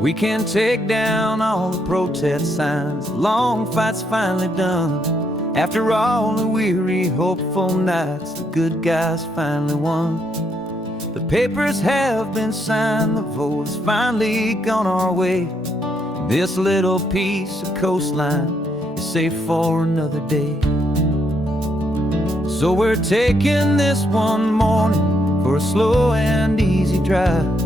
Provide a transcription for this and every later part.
We can take down all the protest signs. Long fight's finally done. After all the weary, hopeful nights, the good guys finally won. The papers have been signed, the vote has finally gone our way. This little piece of coastline is safe for another day. So we're taking this one morning for a slow and easy drive,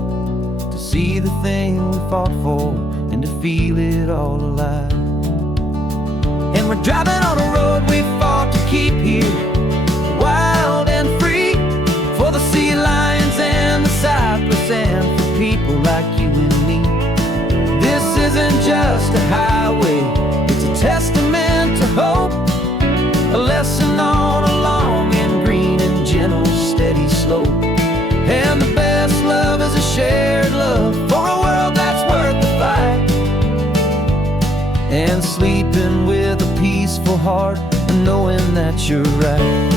to see the thing we fought for and to feel it all alive. And we're driving on a road we fought to keep here, wild and free, for the sea lions and the cypress and for people like you and me. This isn't just a highway, it's a testament to hope, a lesson on a long and green and gentle steady slope. And the best love is a shared love for a world that's worth the fight, and sleeping with a peaceful heart and knowing that you're right.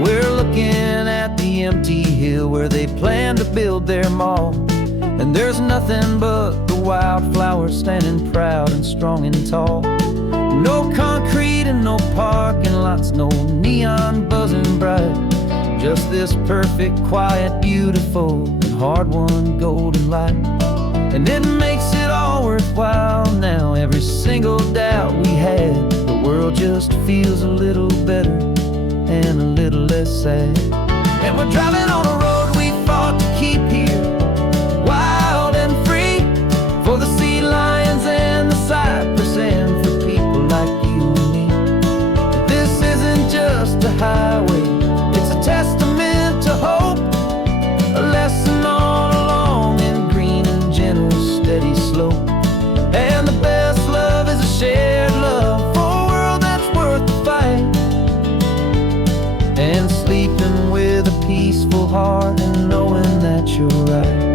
We're looking at the empty hill where they plan to build their mall, and there's nothing but the wildflowers standing proud and strong and tall. No concrete and no parking lots, no neon buzzing bright, just this perfect, quiet, beautiful, and hard-won golden light. And it makes it all worthwhile now. Every single doubt we had, the world just feels a little better and a little less sad. And we're driving on a road we fought to keep here, wild and free, for the sea lions and the cypress and for people like you and me. This isn't just a highway, it's a testament to hope, a lesson on a long and green and gentle steady slope. And the best love is a shared love for a world that's worth the fight, and sleeping with a peaceful heart and knowing that you're right.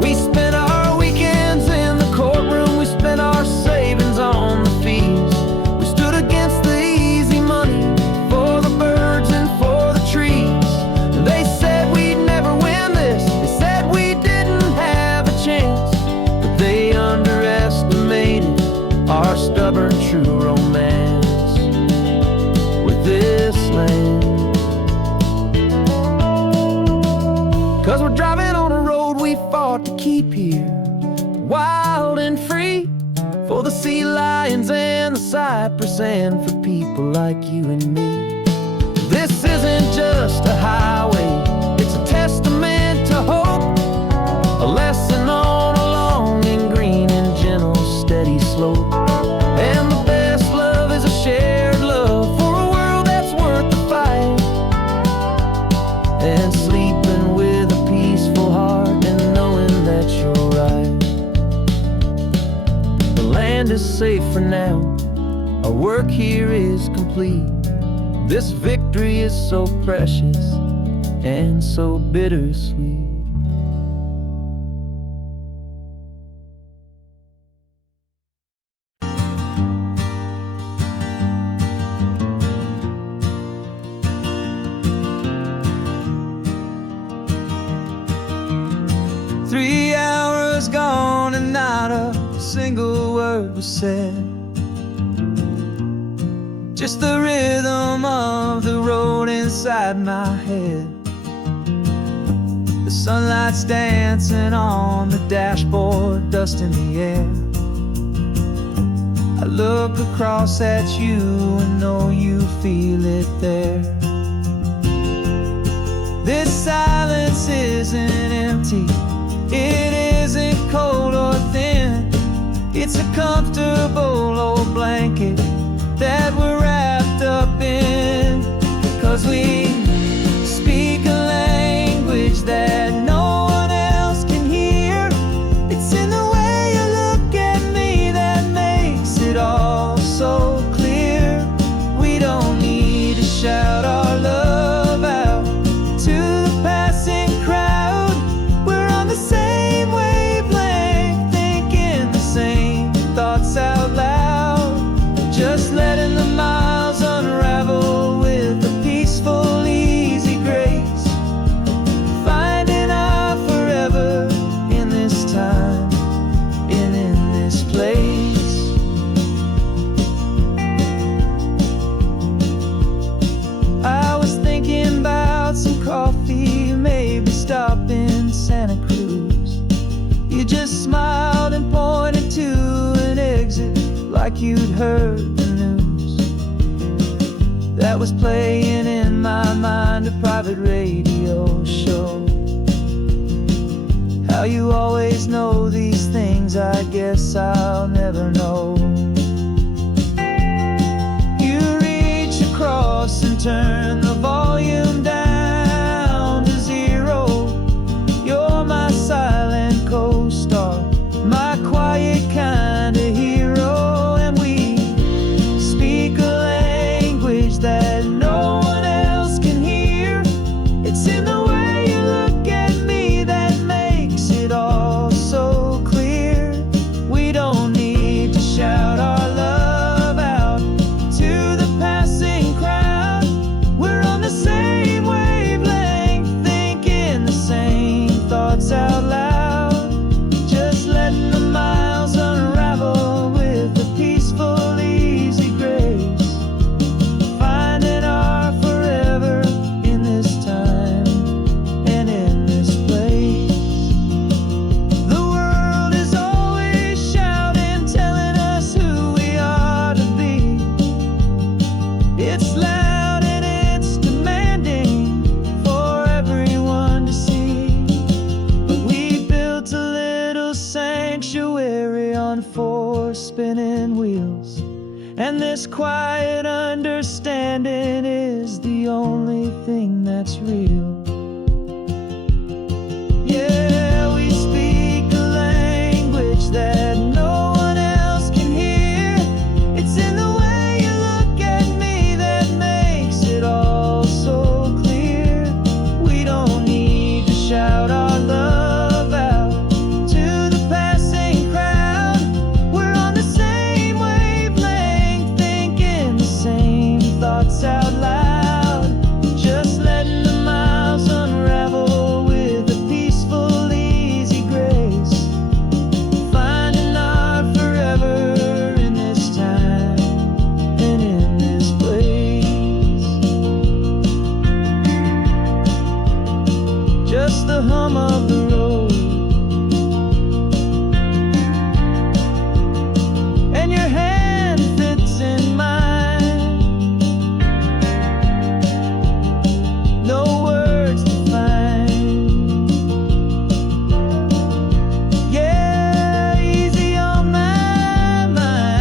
We spent our weekends in the courtroom, we spent our savings on the fees. We stood against the easy money for the birds and for the trees. They said we'd never win this, they said we didn't have a chance, but they underestimated our stubborn true romance with this land. 'Cause we're driving on a road we fought to keep here, wild and free, for the sea lions and the cypress and for people like you and me. This isn't just a highway, it's a testament to hope, a lesson on a long and green and gentle steady slope. And the best love is a shared love for a world that's worth the fight, and sleeping with a peaceful heart and knowing that you're right. The land is safe for now, our work here is complete. This victory is so precious and so bittersweet. Three hours gone and not a single word was said, just the rhythm of the road inside my head. The sunlight's dancing on the dashboard, dust in the air. I look across at you and know you feel it there. This silence isn't empty, it isn't cold or thin, it's a comfortable old blanket that we're wrapped up in. 'Cause we speak a language that no one else can hear. It's in the way you look at me that makes it all so clear. We don't need to shout our love out to the passing crowd. We're on the same wavelength, thinking the same thoughts out loud. like you'd heard the news that was playing in my mind, a private radio show. How you always know these things, I guess I'll never know. You reach across and turn the volume down to 0. You're my silent co-star, my quiet kind of hero. And we speak a language that no one else can hear. It's in the way you look at me that makes it all so clear. We don't need to shout our love out to the passing crowd. We're on the same wavelength, thinking the same thoughts out loud. Just letting the miles unravel with a peaceful, easy grace. Finding our forever in this time and in this place. The world is always shouting, telling us who we are to be. It's loud and it's demanding for everyone to see. But we built a little sanctuary on 4 spinning wheels, and this quiet understanding is the only thing that's real. Yeah, we speak a language that no one else can hear. It's in the way you look at me that makes it all so clear. We don't need to shout our love out to the passing crowd. We're on the same wavelength, thinking the same thoughts out loud. Just letting the miles unravel with a peaceful, easy grace. Finding our forever in this time and in this place. Just the hum of the road and your hand fits in mine. No words to find. Yeah, easy on my mind.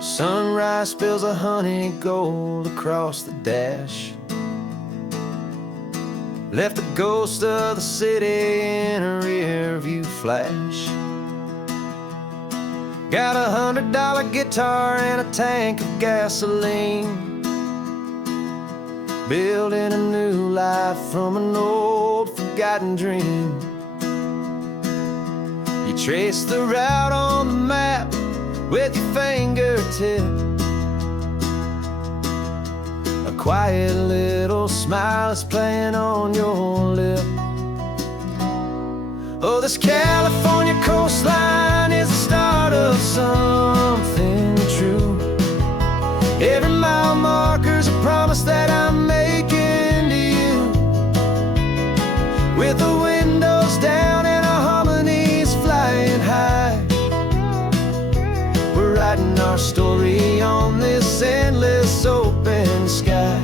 Sunrise spills a honey gold across the dash. Left the ghost of the city in a rear view flash. Got a $100 guitar and a tank of gasoline. Building a new life from an old forgotten dream. You trace the route on the map with your fingertip. A quiet little smile is playing on your lip. Oh, this California coastline is the start of something true. Every mile marker's a promise that I'm making to you. With the windows down and our harmonies flying high, we're writing our story on this endless open sky.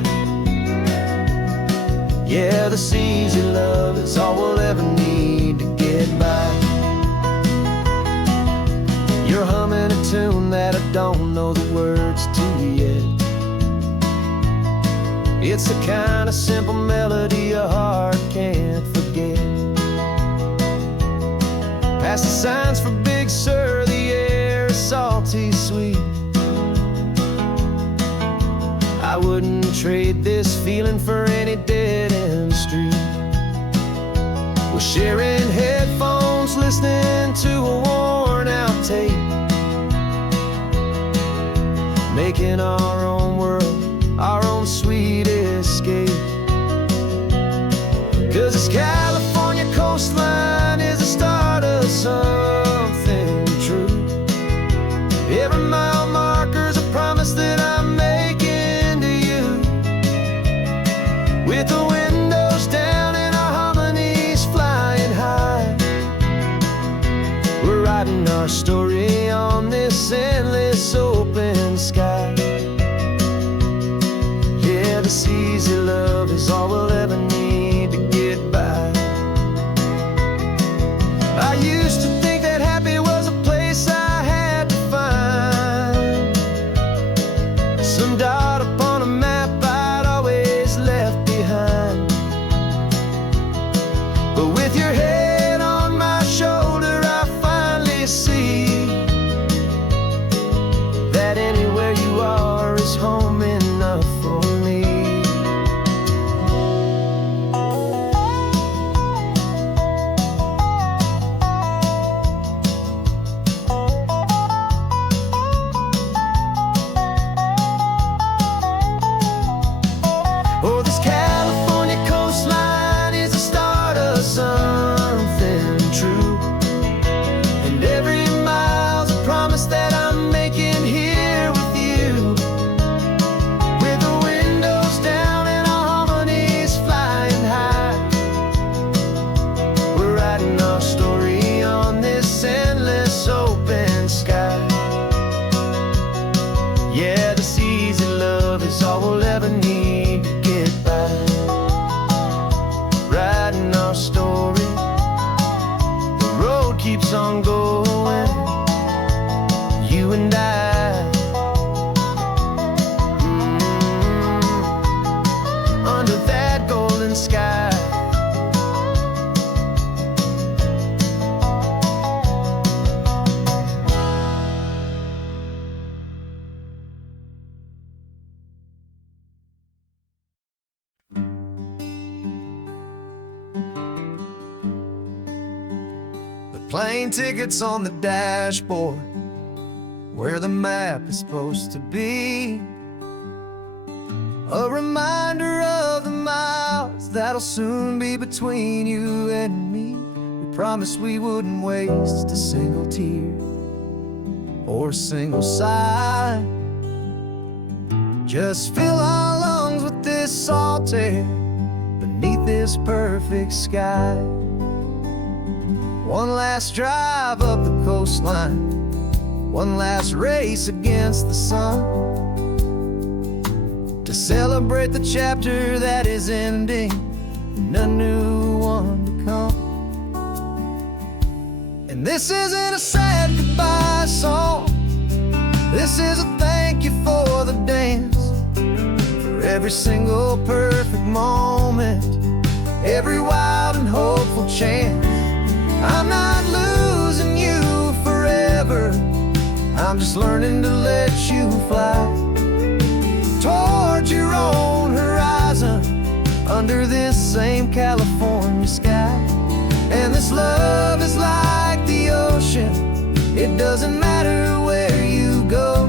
Yeah, this easy love is all we'll ever need to get by. You're humming a tune that I don't know the words to yet. It's the kind of simple melody your heart can't forget. Past the signs for Big Sur, the air is salty sweet. I wouldn't trade this feeling for any dead-end street. We're sharing headphones, listening to a worn-out tape, making our own world, our own sweet escape. endless open sky. Yeah, this easy love is all we'll ever need to get by. I used to think that happy was a place I had to find, some dot upon a map I'd always left behind. But with your head on my shoulder, I finally see that anywhere you are is home enough for me. Oh, this California coastline is the start of something true, and every mile's a promise that I'm making here with you. With the windows down and our harmonies flying high, we're writing our story on this endless open sky. Yeah, this easy love is all we'll ever need to get by. Writing our story, the road keeps on going, you and I. Under that golden sky. The plane tickets on the dashboard, where the map is supposed to be, a reminder of the miles that'll soon be between you and me. We promised we wouldn't waste a single tear or a single sigh. Just fill our lungs with this salt air beneath this perfect sky. One last drive up the coastline, one last race against the sun, to celebrate the chapter that is ending and a new one to come. And this isn't a sad goodbye song, this is a thank you for the dance, for every single perfect moment, every wild and hopeful chance. I'm not losing you forever, I'm just learning to let you fly toward your own horizon, under this same California sky. And this love is like the ocean, it doesn't matter where you go,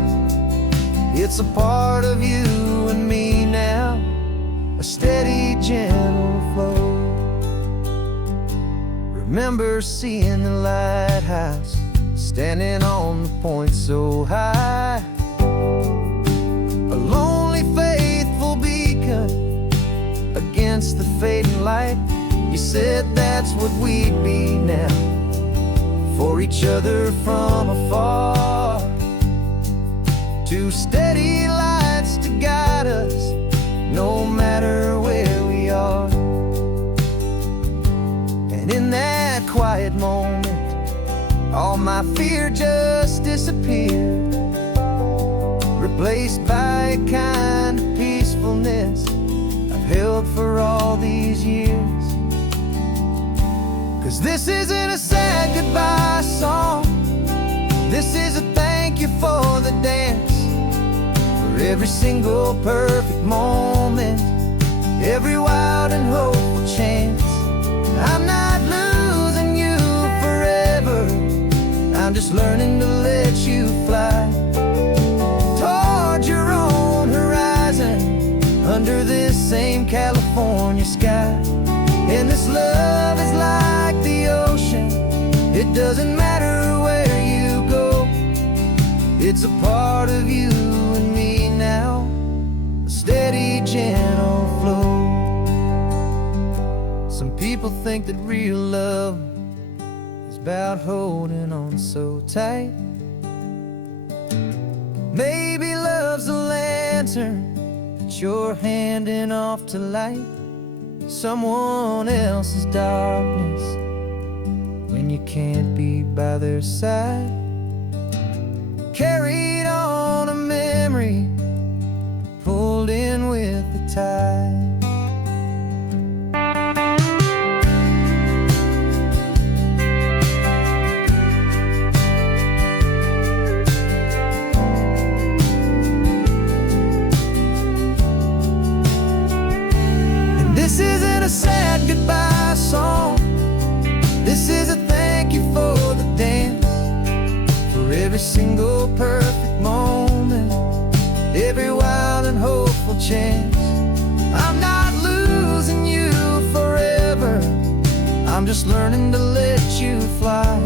it's a part of you and me now, a steady, gentle flow. Remember seeing the lighthouse, standing on the point so high, a lonely, faithful beacon against the fading light. You said that's what we'd be now, for each other from afar, two steady lights to guide us, no matter where we are. And in that quiet moment, all my fear just disappeared, replaced by a kind of peacefulness I've held for all these years. 'Cause this isn't a sad goodbye song, this is a thank you for the dance, for every single perfect moment, every wild and hopeful chance. I'm not losing you forever, I'm just learning to let you fly toward your own horizon, under this same California sky. And this love is like the ocean, it doesn't matter where you go, it's a part of you and me now, a steady, gentle flow. Some people think that real love is about holding on so tight, Maybe love's a lantern that you're handing off to light someone else's darkness when you can't be by their side. Carried on a memory, pulled in with the tide. This isn't a sad goodbye song. This is a thank you for the dance, for every single perfect moment, every wild and hopeful chance. I'm not losing you forever, I'm just learning to let you fly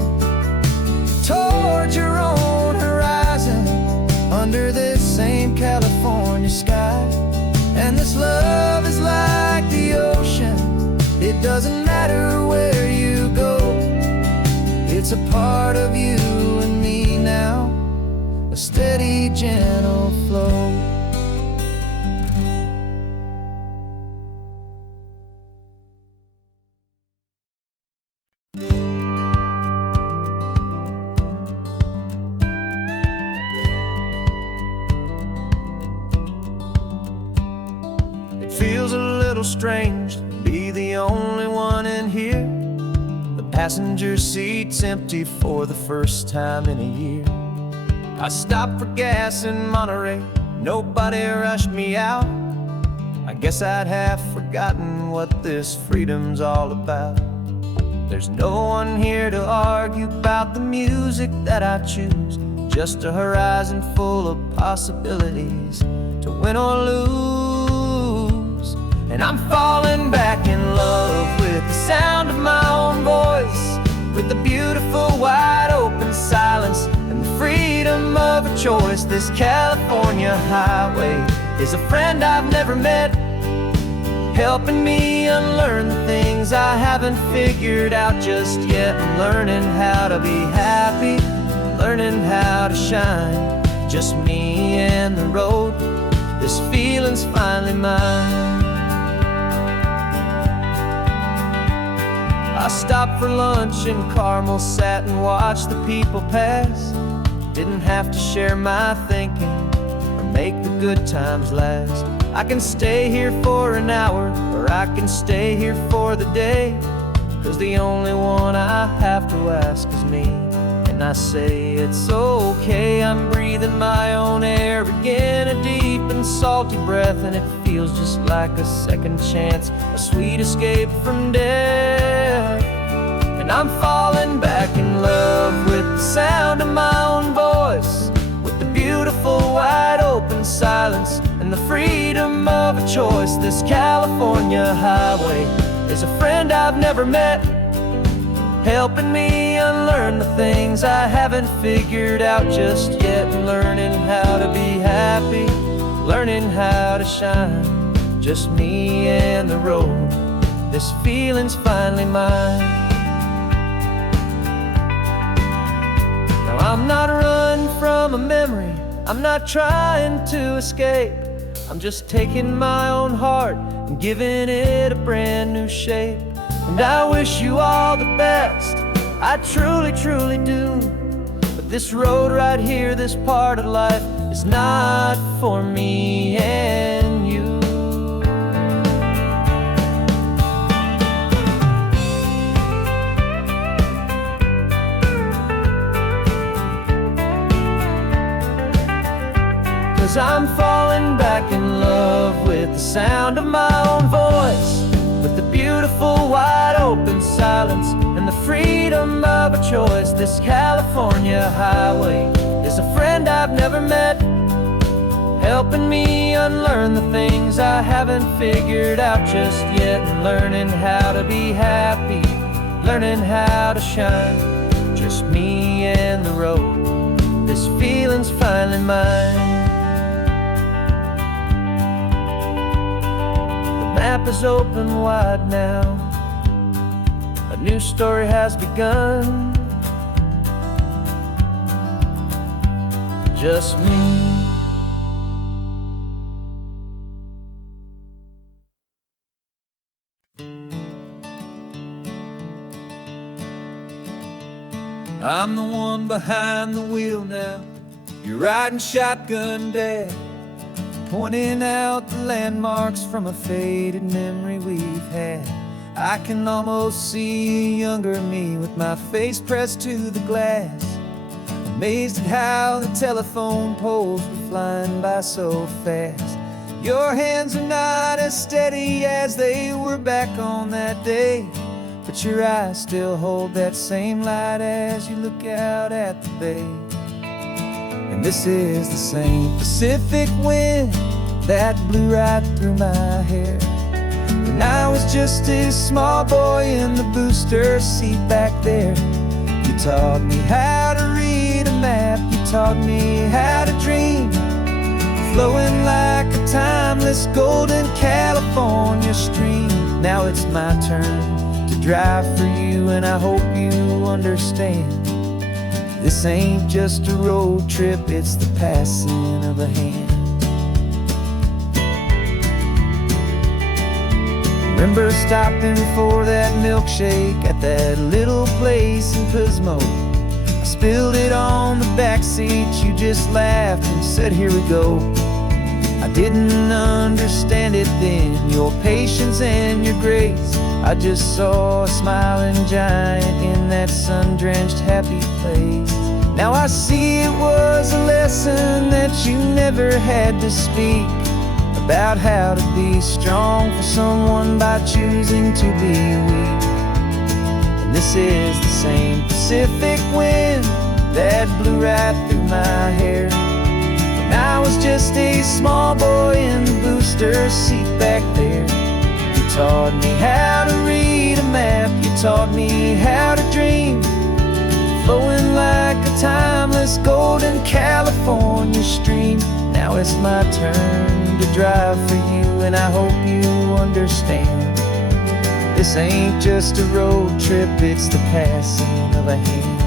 towards your own horizon, under this same California sky. And this love is like the ocean, it doesn't matter where you go. It's a part of you and me now, a steady, gentle flow. It feels a little strange to be the only one in here. The passenger seat's empty for the first time in a year. I stopped for gas in Monterey, nobody rushed me out. I guess I'd half forgotten what this freedom's all about. There's no one here to argue about the music that I choose, just a horizon full of possibilities to win or lose. And I'm falling back in love with the sound of my own voice, with the beautiful wide open silence and the freedom of a choice. This California highway is a friend I've never met, helping me unlearn the things I haven't figured out just yet. I'm learning how to be happy, learning how to shine, just me and the road. This feeling's finally mine. I stopped for lunch in Carmel, sat and watched the people pass. Didn't have to share my thinking or make the good times last. I can stay here for an hour, or I can stay here for the day, 'cause the only one I have to ask is me. And I say it's okay, I'm breathing my own air again, a deep and salty breath, and it feels just like a second chance, a sweet escape from death. And I'm falling back in love with the sound of my own voice, with the beautiful wide open silence and the freedom of a choice. This California highway is a friend I've never met, helping me unlearn the things I haven't figured out just yet. Learning how to be happy, learning how to shine, just me and the road. This feeling's finally mine. Now I'm not running from a memory, I'm not trying to escape. I'm just taking my own heart and giving it a brand new shape. And I wish you all the best, I truly, truly do. But this road right here, this part of life, is not for me and you. 'Cause I'm falling back in love with the sound of my own voice, with the beautiful wide open silence and the freedom of a choice. This California highway is a friend I've never met, helping me unlearn the things I haven't figured out just yet. And learning how to be happy, learning how to shine, just me and the road. This feeling's finally mine. The map is open wide now, a new story has begun, just me I'm the one behind the wheel now. You're riding shotgun, Dad, pointing out the landmarks from a faded memory we've had. I can almost see a younger me with my face pressed to the glass, amazed at how the telephone poles were flying by so fast. Your hands are not as steady as they were back on that day, but your eyes still hold that same light as you look out at the bay. And this is the same Pacific wind that blew right through my hair when I was just a small boy in the booster seat back there. You taught me how to read a map, you taught me how to dream, flowing like a timeless golden California stream. Now it's my turn to drive for you, and I hope you understand. This ain't just a road trip, it's the passing of a hand. Remember stopping for that milkshake at that little place in Pismo? I spilled it on the back seat, you just laughed and said, "Here we go." I didn't understand it then, your patience and your grace. I just saw a smiling giant in that sun-drenched happy place. Now I see it was a lesson that you never had to speak, about how to be strong for someone by choosing to be weak. And this is the same Pacific wind that blew right through my hair when I was just a small boy in the booster seat back there. You taught me how to read a map, you taught me how to dream, flowing like a timeless golden California stream. Now it's my turn to drive for you, and I hope you understand. This ain't just a road trip, it's the passing of a hand.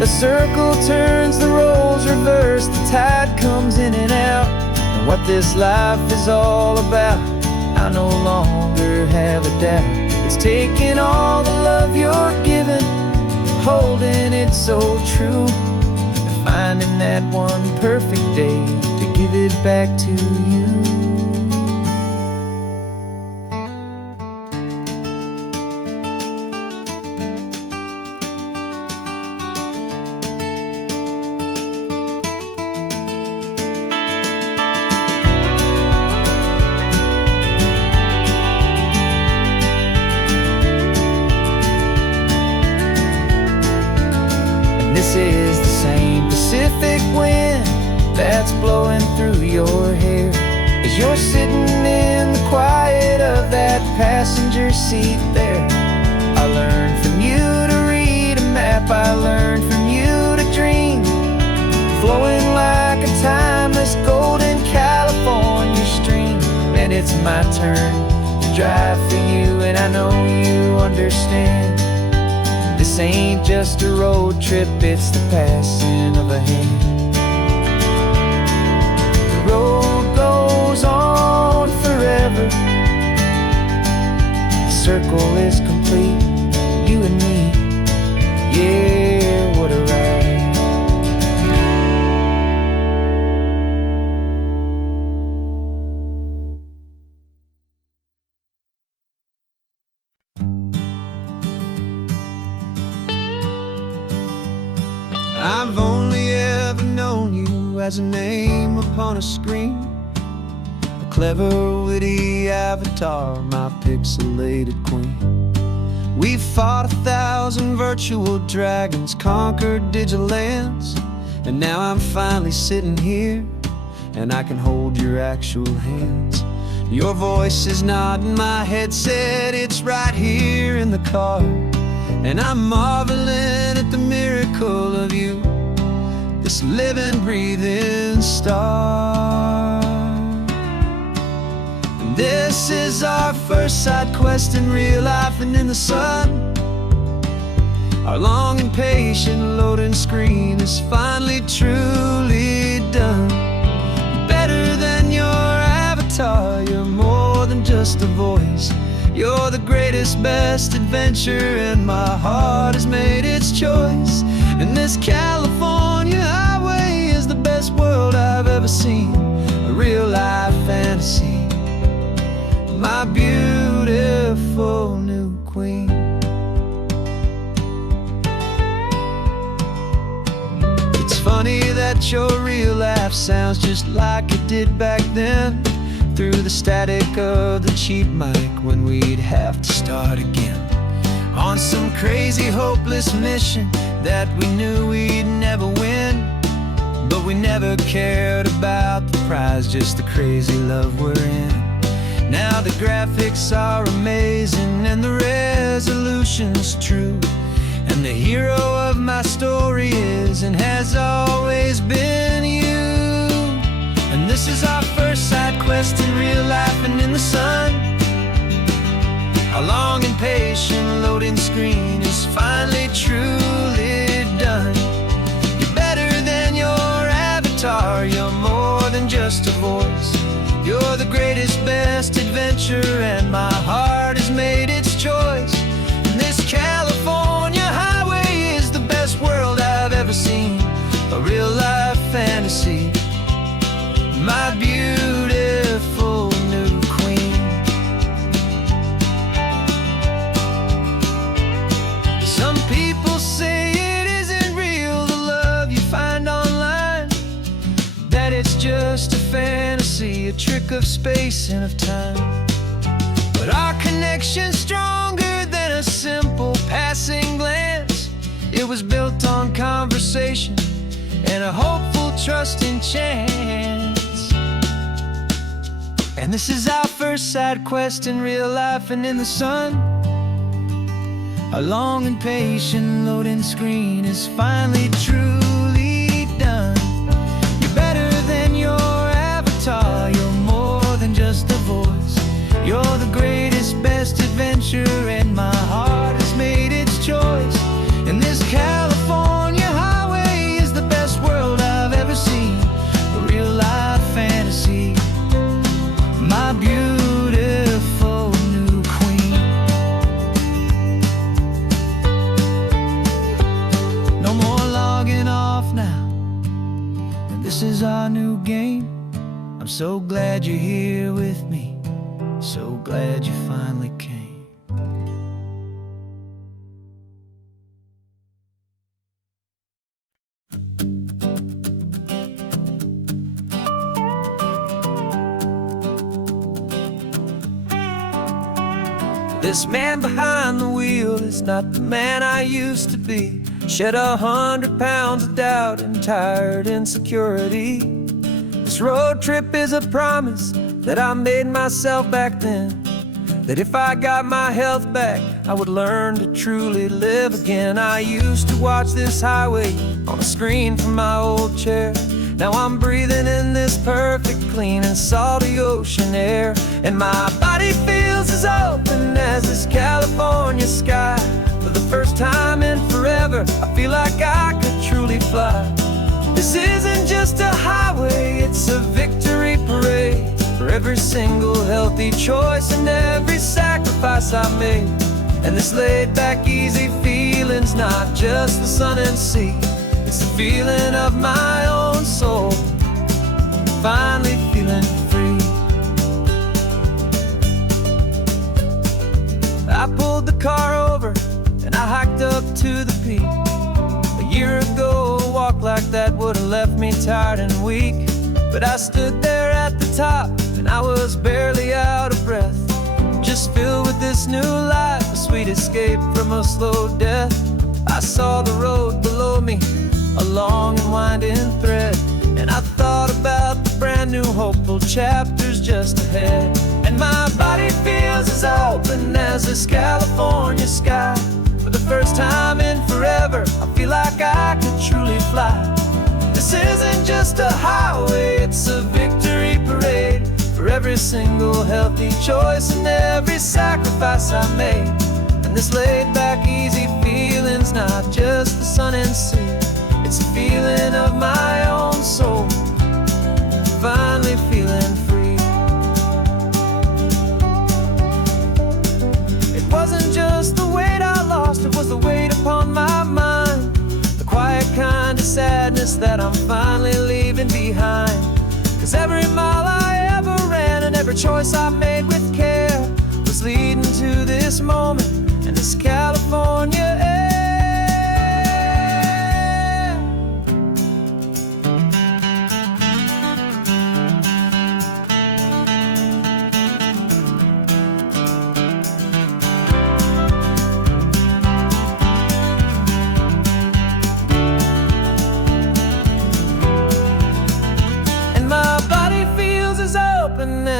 The circle turns, the roles reverse, the tide comes in and out. And what this life is all about, I no longer have a doubt. It's taking all the love you're giving, holding it so true, and finding that one perfect day to give it back to you. This is the same Pacific wind that's blowing through your hair as you're sitting in the quiet of that passenger seat there. I learned from you to read a map, I learned from you to dream, flowing like a timeless golden California stream. And it's my turn to drive for you, and I know you understand. This ain't just a road trip, it's the passing of a hand. The road goes on forever, the circle is complete, you and me, yeah, what a ride. I've only ever known you as a name upon a screen, a clever, witty avatar, my pixelated queen. We've fought 1,000 virtual dragons, conquered digital lands, and now I'm finally sitting here, and I can hold your actual hands. Your voice is not in my headset, it's right here in the car, and I'm marveling at the miracle of you, this living, breathing star. And this is our first side quest in real life and in the sun. Our long and patient loading screen is finally truly done. Better than your avatar, you're more than just a voice. You're the greatest, best adventure, and my heart has made its choice. And this California highway is the best world I've ever seen, a real life fantasy, my beautiful new queen. It's funny that your real life sounds just like it did back then, through the static of the cheap mic when we'd have to start again, on some crazy hopeless mission that we knew we'd never win. But we never cared about the prize, just the crazy love we're in. Now the graphics are amazing and the resolution's true, and the hero of my story is and has always been you. And this is our first side quest in real life and in the sun. Our long and patient loading screen is finally truly done. You're better than your avatar, you're more than just a voice. You're the greatest, best adventure, and my heart has made its choice. And this California highway is the best world I've ever seen, a real life fantasy, my beautiful new queen. Some people say it isn't real, the love you find online, that it's just a fantasy, a trick of space and of time. But our connection's stronger than a simple passing glance. It was built on conversation and a hopeful, trusting chance. And this is our first side quest in real life and in the sun. Our long and patient loading screen is finally truly done. You're better than your avatar, you're more than just a voice. You're the greatest, best adventure, and my heart has made its choice. And this California highway is the best world I've ever seen, a real life fantasy, my beautiful new queen. No more logging off now, and this is our new game. I'm so glad you're here with me, so glad you finally came. This man behind the wheel is not the man I used to be. Shed 100 pounds of doubt and tired insecurity. This road trip is a promise that I made myself back then, that if I got my health back, I would learn to truly live again. I used to watch this highway on a screen from my old chair. Now I'm breathing in this perfect, clean and salty ocean air, and my body feels as open as this California sky. For the first time in forever, I feel like I could truly fly. This isn't just a highway, it's a victory parade, for every single healthy choice and every sacrifice I made. And this laid back, easy feeling's not just the sun and sea, it's the feeling of my own soul, finally feeling free. I pulled the car over and I hiked up to the peak. A year ago, a walk like that would have left me tired and weak. But I stood there at the top and I was barely out of breath, just filled with this new life, a sweet escape from a slow death. I saw the road below me, a long and winding thread, and I thought about the brand new hopeful chapters just ahead. And my body feels as open as this California sky. For the first time in forever, I feel like I could truly fly. This isn't just a highway, it's a victory parade, for every single healthy choice and every sacrifice I made. And this laid back, easy feeling's not just the sun and sea, it's a feeling of my own soul, finally feeling free. promise that I'm finally leaving behind. 'Cause every mile I ever ran and every choice I made with care was leading to this moment and this California air.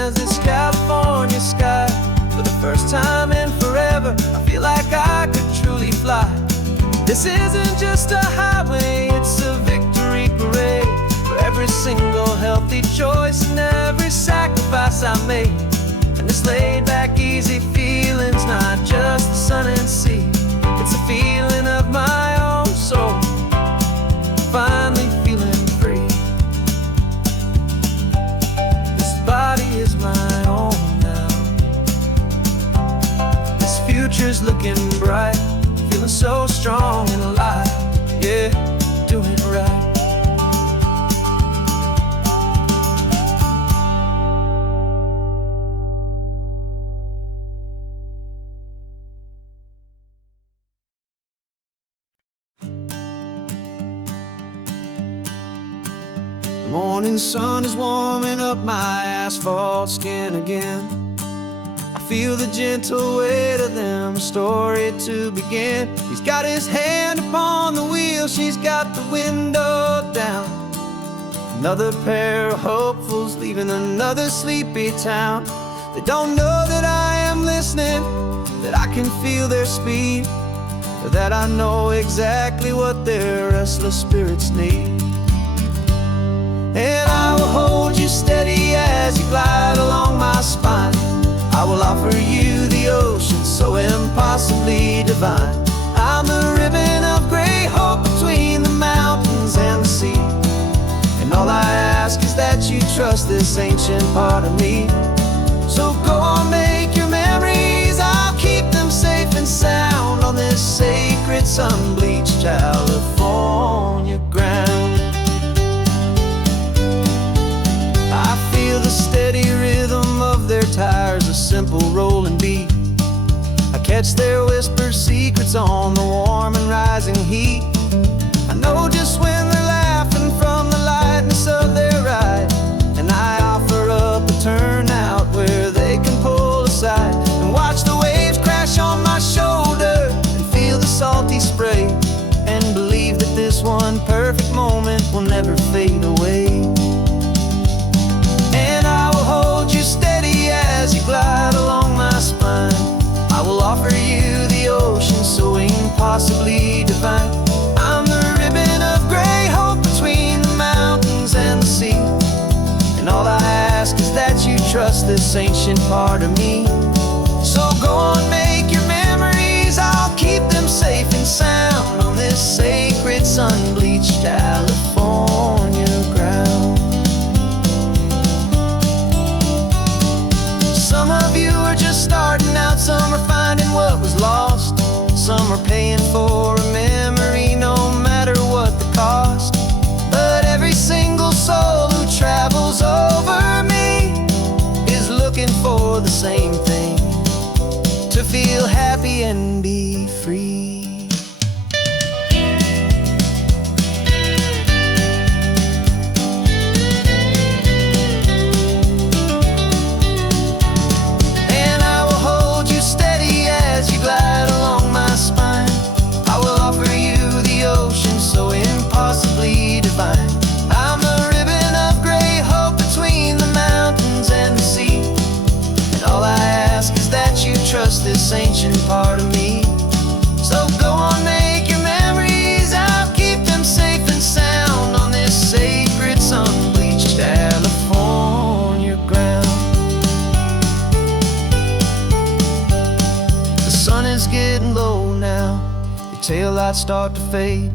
As this California sky, for the first time in forever, I feel like I could truly fly. This isn't just a highway, it's a victory parade for every single healthy choice and every sacrifice I made. And this laid back, easy feeling's not just the sun and sea, it's a feeling of my own soul, finally feeling free. Body is my own now. This future's looking bright, feeling so strong and alive. Yeah, doing it right. The morning sun is warming up my asphalt skin again. I feel the gentle weight of them, a story to begin. He's got his hand upon the wheel, she's got the window down. Another pair of hopefuls leaving another sleepy town. They don't know that I am listening, that I can feel their speed, or that I know exactly what their restless spirits need. And I will hold you steady as you glide along my spine. I will offer you the ocean so impossibly divine. I'm the ribbon of gray hope between the mountains and the sea. And all I ask is that you trust this ancient part of me. So go on, make your memories, I'll keep them safe and sound on this sacred sun-bleached California ground. I feel the steady rhythm of their tires, a simple rolling beat. I catch their whispered secrets on the warm and rising heat. I know just when they're laughing from the lightness of their ride, and I offer up a turnout where they can pull aside and watch the waves crash on my shoulder and feel the salty spray, and believe that this one perfect moment will never fade away. Hold you steady as you glide along my spine. I will offer you the ocean so impossibly divine. I'm the ribbon of gray hope between the mountains and the sea. And all I ask is that you trust this ancient part of me. So go on, make your memories, I'll keep them safe and sound on this sacred sun-bleached California ground. Some of you are just starting out, some are finding what was lost, some are paying for a memory no matter what the cost. But every single soul who travels over me is looking for the same thing, to feel happy and be free. I'm the ribbon of gray hope between the mountains and the sea. And all I ask is that you trust this ancient part of me. So go on, make your memories, I'll keep them safe and sound on this sacred sun-bleached California ground. The sun is getting low now, your taillights start to fade.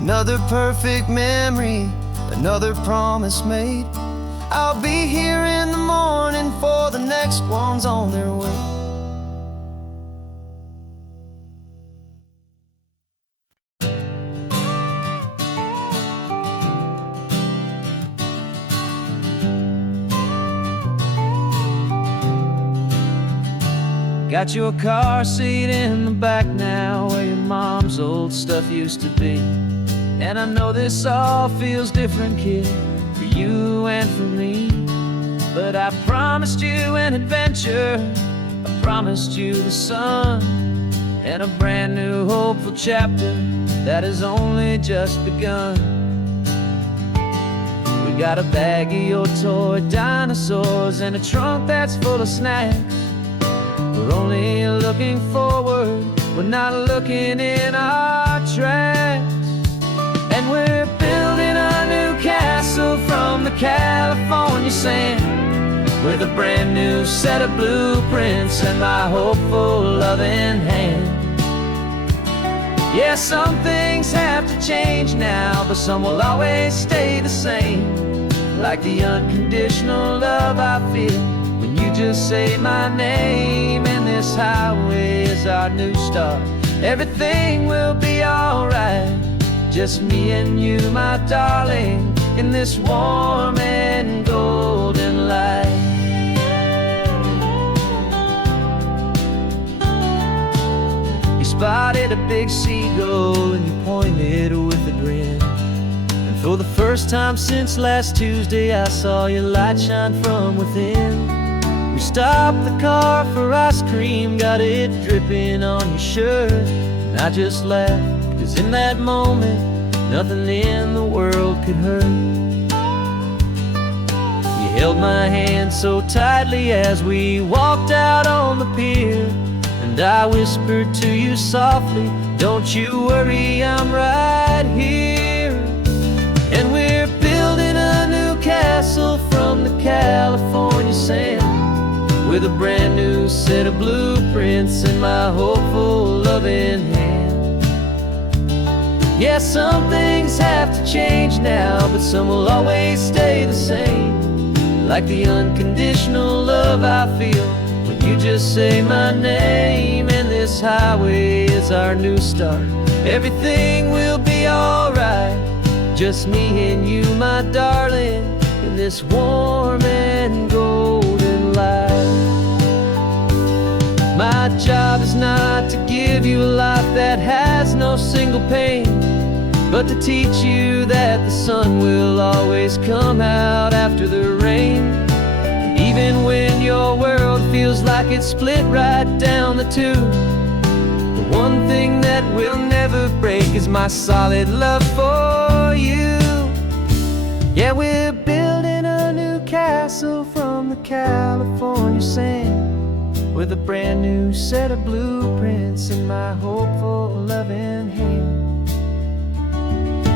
Another perfect memory, another promise made. I'll be here in the morning for the next ones on their way. Got your car seat in the back now, where your mom's old stuff used to be. And I know this all feels different, kid, for you and for me. But I promised you an adventure, I promised you the sun, and a brand new hopeful chapter that has only just begun. We got a bag of your toy dinosaurs and a trunk that's full of snacks. We're only looking forward, we're not looking in our tracks. And we're building a new castle from the California sand, with a brand new set of blueprints and my hopeful loving hand. Yeah, some things have to change now, but some will always stay the same. Like the unconditional love I feel when you just say my name. And this highway is our new start. Everything will be alright, just me and you, my darling, in this warm and golden light. You spotted a big seagull and you pointed with a grin. And for the first time since last Tuesday, I saw your light shine from within. We stopped the car for ice cream, got it dripping on your shirt. And I just laughed, 'cause in that moment, nothing in the world could hurt. You held my hand so tightly as we walked out on the pier, and I whispered to you softly, don't you worry, I'm right here. And we're building a new castle from the California sand, with a brand new set of blueprints in my hopeful loving hand. Yeah, some things have to change now, but some will always stay the same. Like the unconditional love I feel when you just say my name. And this highway is our new start. Everything will be alright, just me and you, my darling, in this warm and golden light. My job is not to give you a life that has no single pain, but to teach you that the sun will always come out after the rain. And even when your world feels like it's split right down the two, the one thing that will never break is my solid love for you. Yeah, we're building a new castle from the California sand, with a brand new set of blueprints in my hopeful loving hand.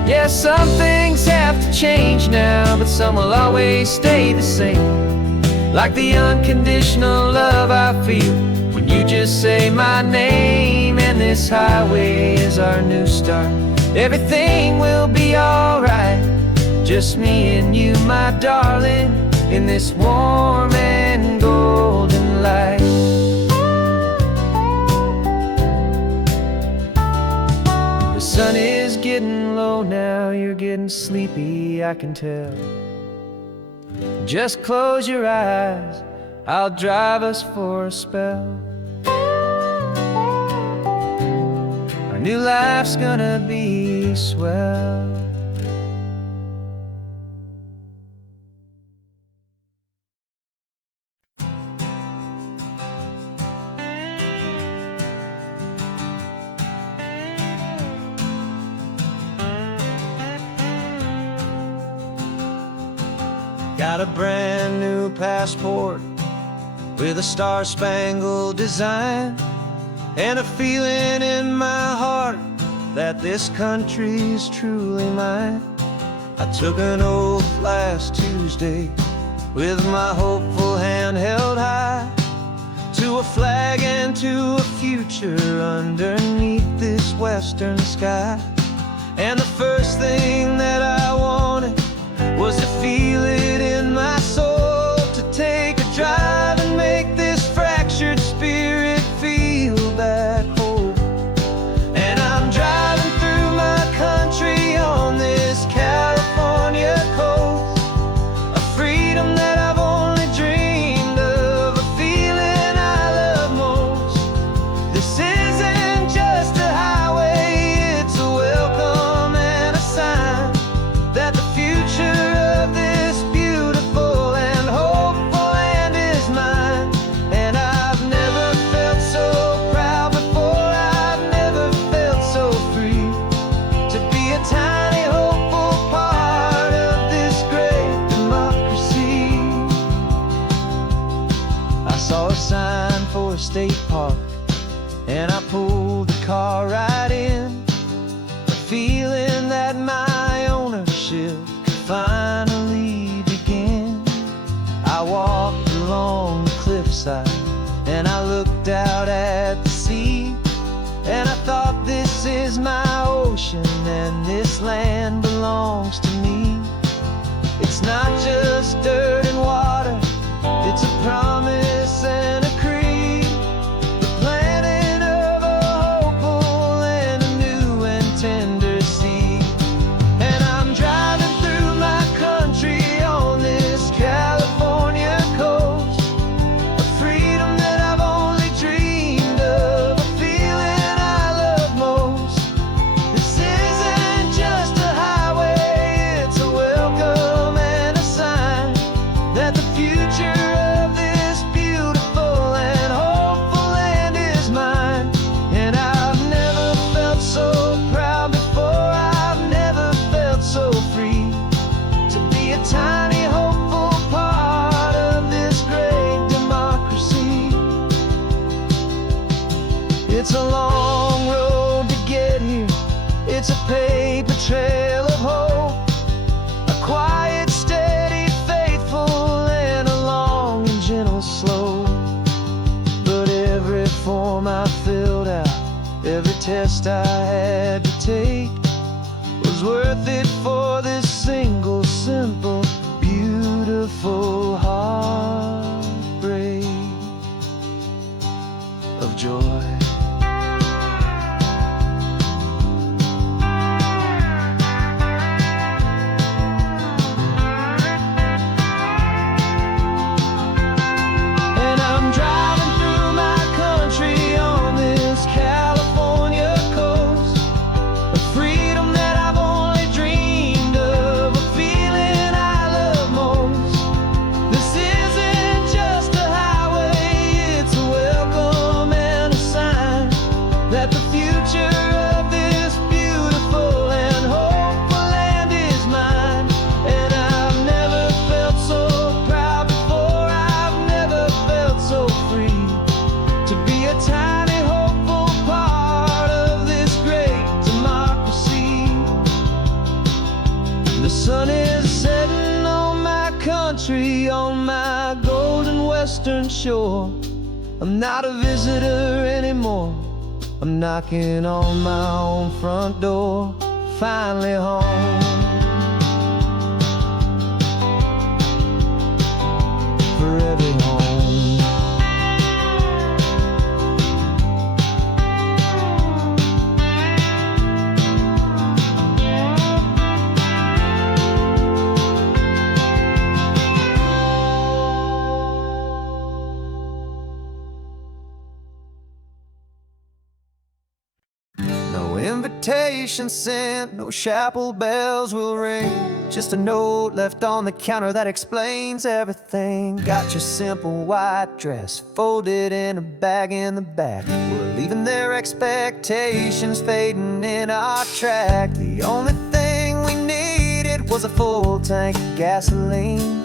Yeah, some things have to change now, but some will always stay the same. Like the unconditional love I feel when you just say my name. And this highway is our new start. Everything will be alright, just me and you, my darling, in this warm and golden light. The sun is getting low now, you're getting sleepy, I can tell. Just close your eyes, I'll drive us for a spell. Our new life's gonna be swell. Got a brand new passport with a star-spangled design, and a feeling in my heart that this country's truly mine. I took an oath last Tuesday with my hopeful hand held high, to a flag and to a future underneath this western sky. And the first thing that I wanted was to feel it in my soul, to take a drive and make this fractured spirit feel back home. And I'm driving through my country on this California coast, a freedom that I've only dreamed of, a feeling I love most. saw a sign for a state park, and I pulled the car right in, feeling that my ownership could finally begin. I walked along the cliffside and I looked out at the sea, and I thought, this is my ocean and this land belongs to me. It's not just dirt and water, it's a promise and a creed, the planting of a hopeful and a new and tender seed. And I'm driving through my country on this California coast, a freedom that I've only dreamed of, a feeling I love most. This isn't just a highway, it's a welcome and a sign that the future of this beautiful and hopeful land is mine. And I've never felt so proud before, I've never felt so free to be a tiny hopeful part of this great democracy. It's a long road to get here, it's a paper trail of hope, a quiet, steady, faithful, and a long and gentle slope. But every form I filled out, every test I had to take, was worth it for this single, simple, beautiful heartbreak of joy. And I'm driving through my country on this California coast, a freedom that I've only dreamed of, a feeling I love most. This isn't just a highway, it's a welcome and a sign that the future of this beautiful and hopeful land is mine. And I've never felt so proud before, I've never felt so free to be a tiny hopeful part of this great democracy. The sun is setting on my country, on my golden western shore. I'm not a visitor anymore, I'm knocking on my own front door, finally home. For every home. No invitation sent, no chapel bells will ring, just a note left on the counter that explains everything. Got your simple white dress folded in a bag in the back. We're leaving their expectations fading in our track. The only thing we needed was a full tank of gasoline,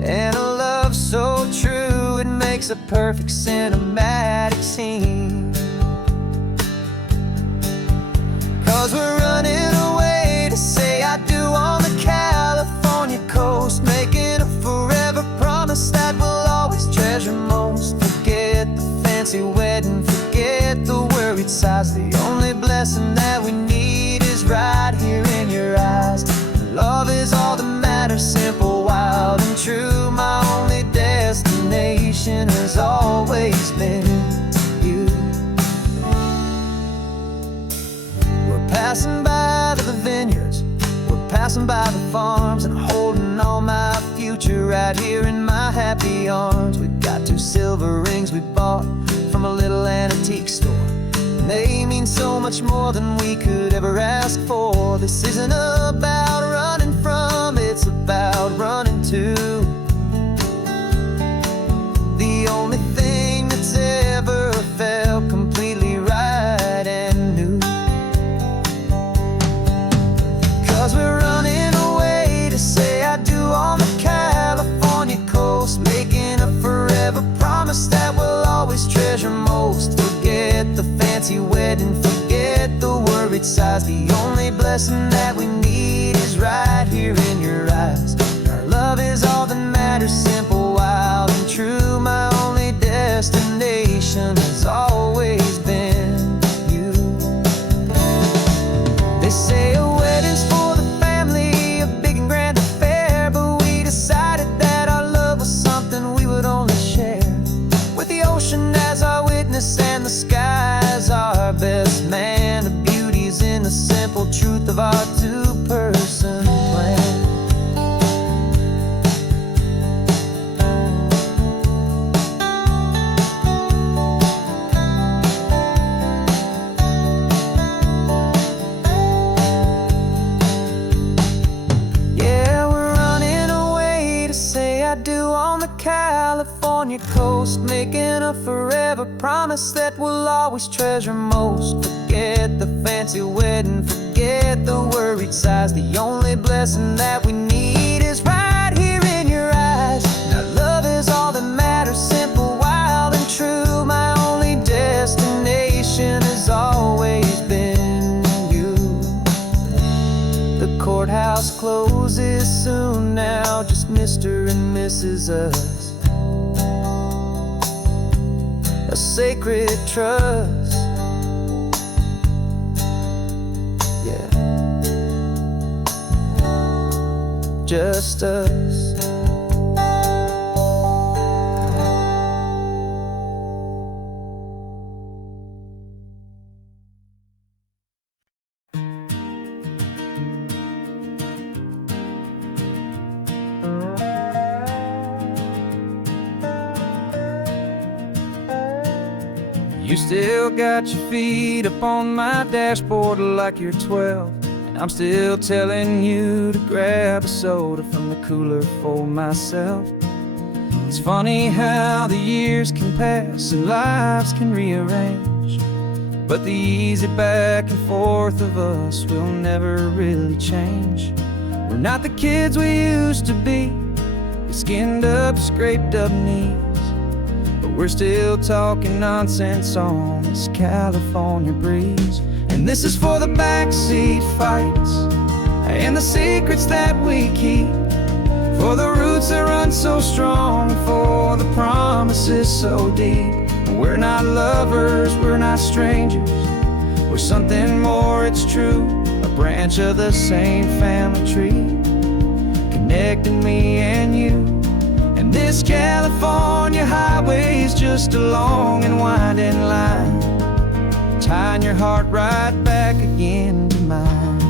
and a love so true it makes a perfect cinematic scene. 'Cause we're running away to say I do on the California coast, making a forever promise that we'll always treasure most. Forget the fancy wedding, forget the worried sighs. The only blessing that we need is right here in your eyes. Love is all that matters, simple, wild, and true. My only destination has always been you. We're passing by the vineyards, we're passing by the farms, and holding on my future right here in my happy arms. We've got 2 silver rings we bought from a little antique store, and they mean so much more than we could ever ask for. This isn't about running from, it's about running to the only thing that's ever felt completely right and new. 'Cause we're running away to say I do on the California coast, making worried sighs. The only blessing that we need is right here in your eyes. Our love is all that matters, simple, wild, and true. My only destination has always been you. They say a wedding's for the family, a big and grand affair, but we decided that our love was something we would only share with the ocean as our witness and the sky as our best man. The beauty's in the simple truth of our two-person plan. I do on the California coast, making a forever promise that we'll always treasure most. Forget the fancy wedding, forget the worried sighs. The only blessing that we need is right here in your eyes. Now love is all that matters, simple, wild, and true. My only destination has always been you. The courthouse closes soon now, just Mr. and Mrs. Us, a sacred trust. Yeah, just us. You still got your feet up on my dashboard like you're 12, and I'm still telling you to grab a soda from the cooler for myself. It's funny how the years can pass and lives can rearrange, but the easy back and forth of us will never really change. We're not the kids we used to be, with skinned up, scraped up knees, but we're still talking nonsense on this California breeze. And this is for the backseat fights and the secrets that we keep, for the roots that run so strong, for the promises so deep. We're not lovers, we're not strangers, we're something more, it's true. A branch of the same family tree, connecting me and you. And this California highway is just a long and winding line, tying your heart right back again to mine.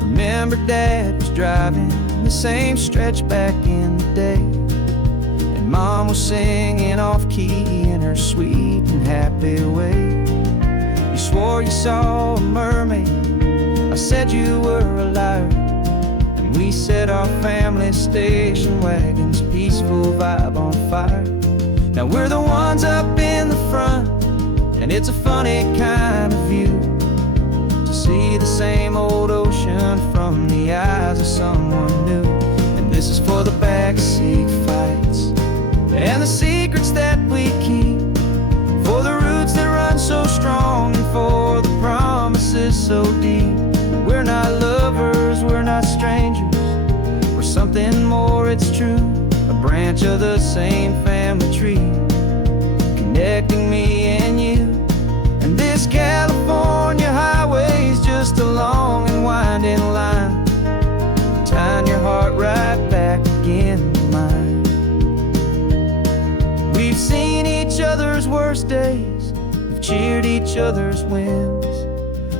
Remember Dad was driving the same stretch back in the day, and Mom was singing off-key in her sweet and happy way. You swore you saw a mermaid, I said you were a liar, and we set our family station wagon's peaceful vibe on fire. Now we're the ones up in the front, and it's a funny kind of view to see the same old ocean from the eyes of someone new. And this is for the backseat fights and the secrets that we keep, for the roots that run so strong, and for the promises so deep. We're not lovers, we're not strangers, we're something more, it's true. A branch of the same family tree, connecting me and you. And this California highway is just a long and winding line, tying your heart right back again to mine. We've seen each other's worst days, we've cheered each other's wins,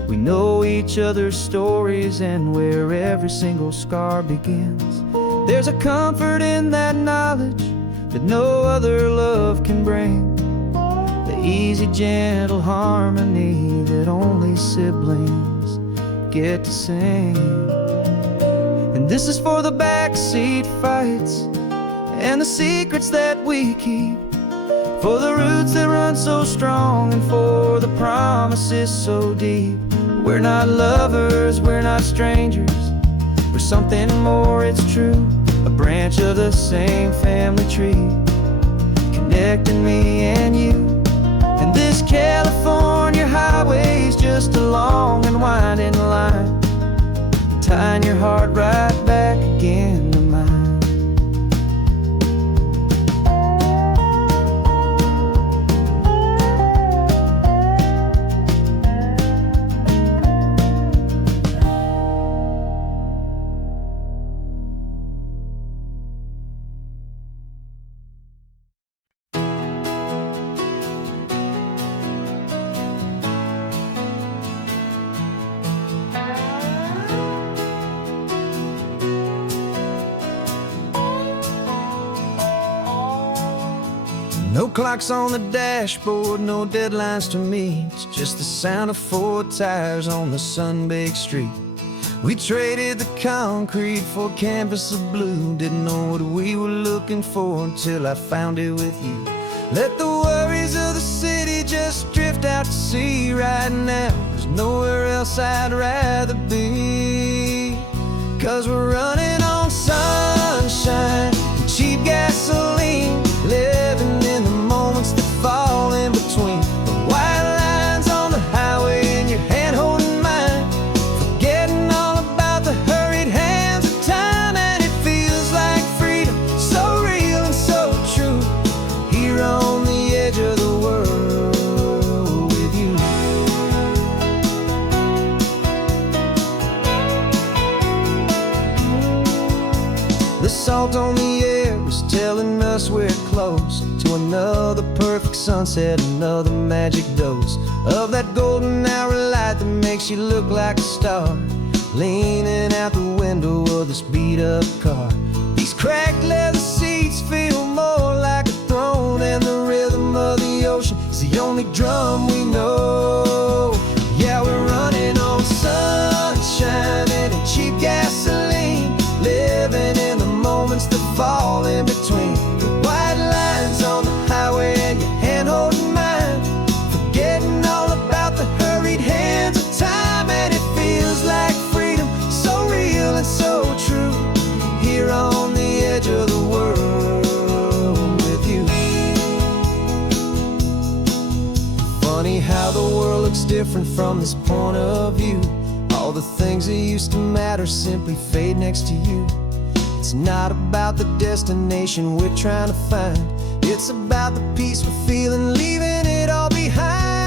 we know each other's stories and where every single scar begins. There's a comfort in that knowledge that no other love can bring, the easy, gentle harmony that only siblings get to sing. And this is for the backseat fights and the secrets that we keep, for the roots that run so strong, and for the promises so deep. We're not lovers, we're not strangers, we're something more, it's true. A branch of the same family tree, connecting me and you. And this California highway's just a long and winding line, tying your heart right back again to mine. No clocks on the dashboard, no deadlines to meet, just the sound of 4 tires on the sun-baked street. We traded the concrete for a canvas of blue. Didn't know what we were looking for until I found it with you. Let the worries of the city just drift out to sea right now. There's nowhere else I'd rather be, 'cause we're running on sunshine and cheap gasoline, living in the moments that fall in between the white lines on the highway and your hand holding mine, forgetting all about the hurried hands of time. And it feels like freedom, so real and so true, here on the edge of the world with you. The salt on the air was telling us we're close to another perfect sunset, another magic dose of that golden hour light that makes you look like a star, leaning out the window of this beat-up car. These cracked leather seats feel more like a throne, and the rhythm of the ocean is the only drum we know. Yeah, we're running on sunshine and cheap gasoline, living in the moments that fall in between the white lines on the highway and your hand holding mine, forgetting all about the hurried hands of time. And it feels like freedom, so real and so true, here on the edge of the world with you. Funny how the world looks different from this point of view. All the things that used to matter simply fade next to you. It's not about the destination we're trying to find, it's about the peace we're feeling, leaving it all behind.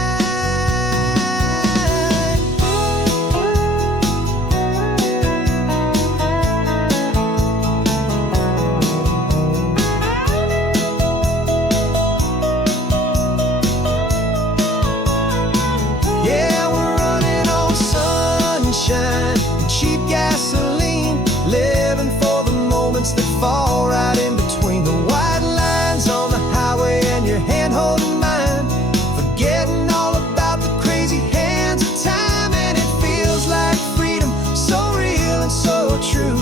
Yeah, we're running on sunshine and cheap gasoline, living for the moments that fall right in between the white lines on the highway and your hand holding mine, forgetting all about the crazy hands of time. And it feels like freedom, so real and so true,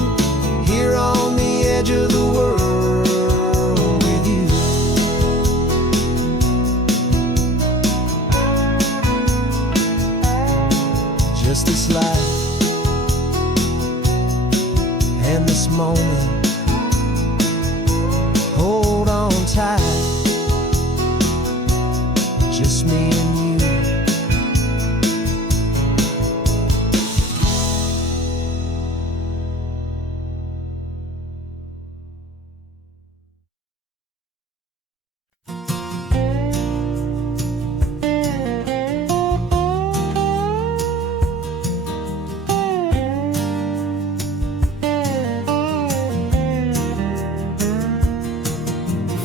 here on the edge of the world with you. Just this life and this moment, hold on tight, just me and you.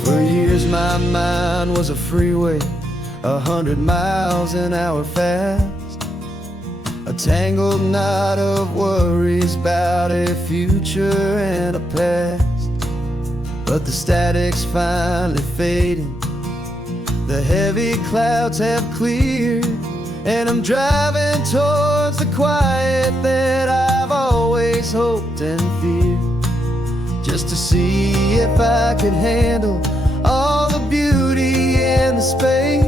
For years my mind was a freeway, 100 miles an hour fast, a tangled knot of worries about a future and a past. But the static's finally fading, the heavy clouds have cleared, and I'm driving towards the quiet that I've always hoped and feared, just to see if I could handle all the beauty and the space,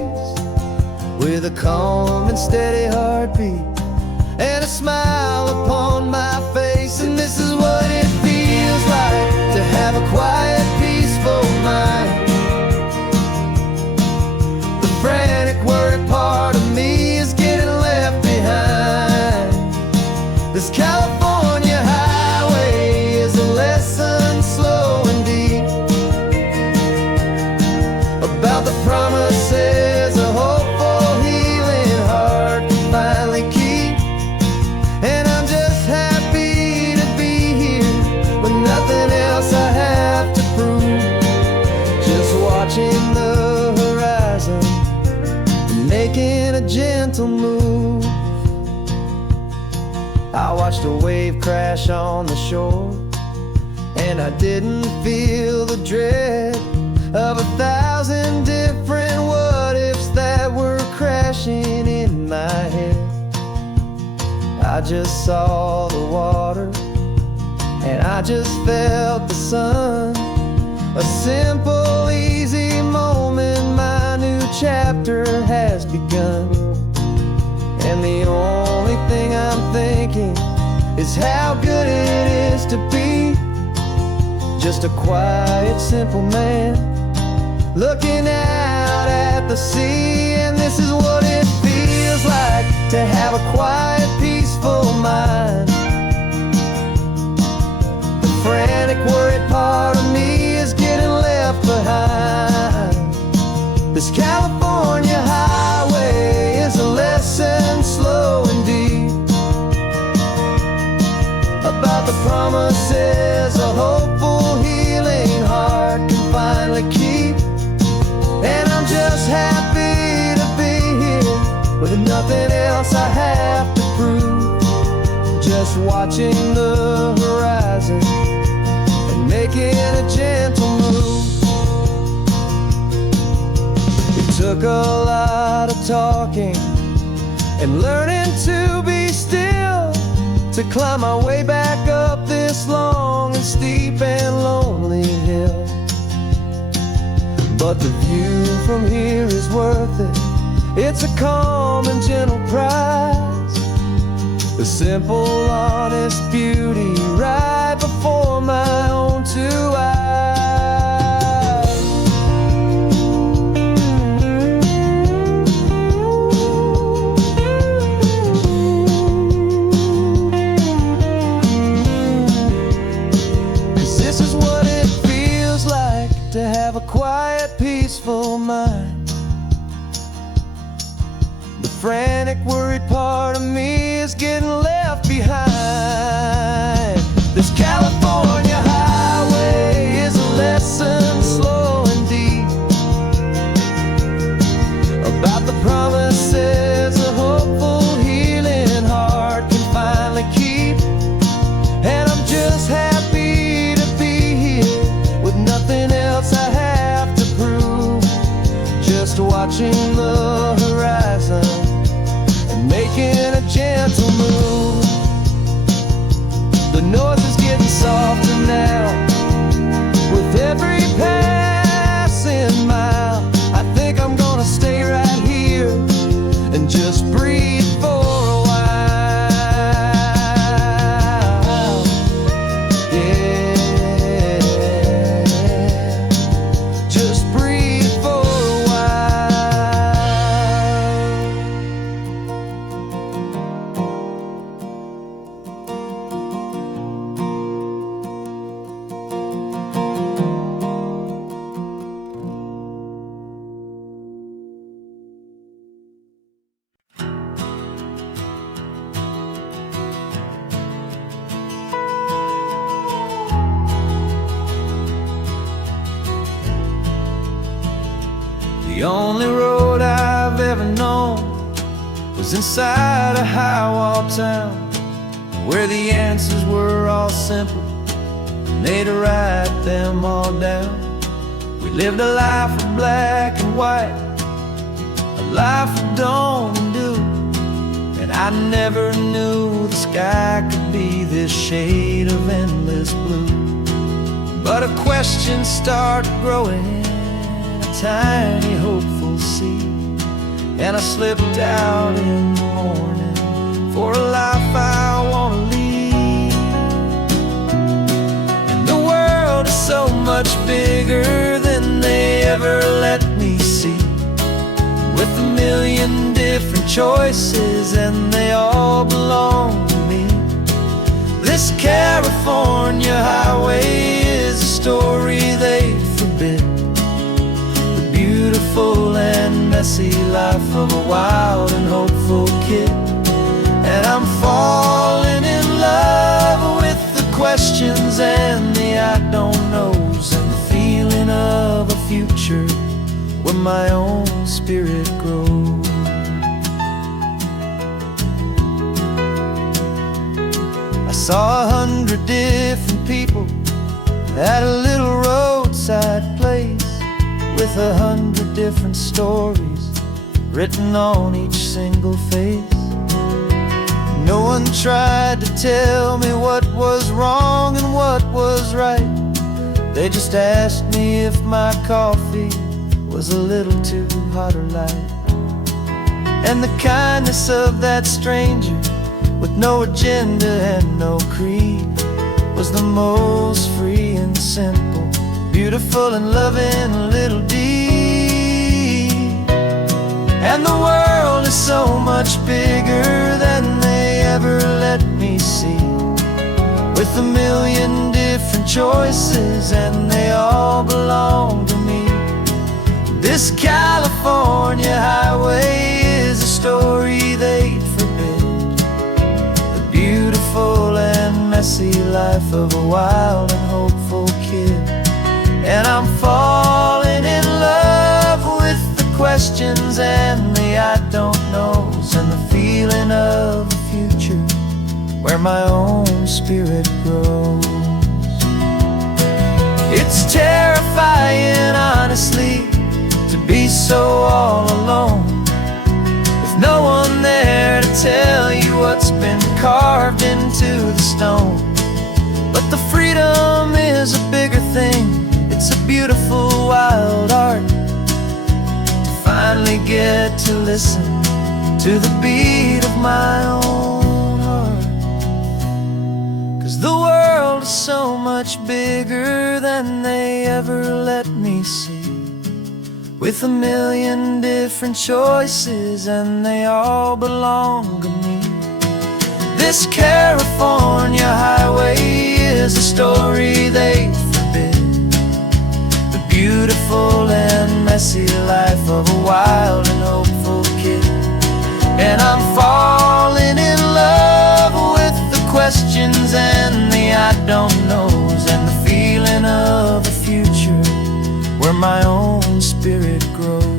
with a calm and steady heartbeat and a smile upon my face. And this is what it feels like to have a quiet, peaceful mind. The frantic, worried part of me is getting gentle move. I watched a wave crash on the shore, and I didn't feel the dread of 1,000 different what-ifs that were crashing in my head. I just saw the water, and I just felt the sun. A simple, easy moment, my new chapter has begun. And the only thing I'm thinking is how good it is to be just a quiet, simple man looking out at the sea. And this is what it feels like to have a quiet, peaceful mind. The frantic, worried part of me is getting left behind. This California highway is a lesson, slow and deep, about the promises a hopeful, healing heart can finally keep. And I'm just happy to be here with nothing else I have to prove, just watching the horizon and making a gentle move. It took a lot of talking and learning to be still to climb my way back up this long and steep and lonely hill. But the view from here is worth it. It's a calm and gentle prize, the simple, honest beauty right before my own two eyes. 'Cause this is what it feels like to have a quiet, peaceful mind. The frantic, worried part of me is getting left behind. This California highway is a lesson, slow and deep, about the promises a hopeful, healing heart can finally keep. And I'm just happy to be here with nothing else I have to prove, just watching the horizon and making a gentle move. The noise is getting softer now with every passing mile. I think I'm gonna stay right here and just breathe for a while. Yeah, just breathe for a while. The only road I've ever known was inside a high-wall town, where the answers were all simple and they'd write them all down. We lived a life of black and white, a life of dawn and dew, and I never knew the sky could be this shade of endless blue. But a question started growing, tiny hopeful seed, and I slipped out in the morning for a life I want to lead. And the world is so much bigger than they ever let me see, with a million different choices and they all belong to me. This California highway is a story they forbid, beautiful and messy life of a wild and hopeful kid. And I'm falling in love with the questions and the I don't knows, and the feeling of a future where my own spirit grows. at a little roadside place with 100 different stories written on each single face. No one tried to tell me what was wrong and what was right. They just asked me if my coffee was a little too hot or light. And the kindness of that stranger, with no agenda and no creed, was the most free and simple, beautiful and loving little deed. And the world is so much bigger than they ever let me see, with a million different choices and they all belong to me. This California highway is a story they'd forbid, the beautiful and messy life of a wild and hopeful kid. And I'm falling in love with the questions and the I don't knows, and the feeling of a future where my own spirit grows. It's terrifying, honestly, to be so all alone, with no one there to tell you what's been carved into the stone. But the freedom is a bigger thing. It's a beautiful wild art to finally get to listen to the beat of my own heart. 'Cause the world is so much bigger than they ever let me see, with a million different choices and they all belong to me. This California highway is a story they forbid, the beautiful and messy life of a wild and hopeful kid. And I'm falling in love with the questions and the I don't knows, and the feeling of a future where my own spirit grows.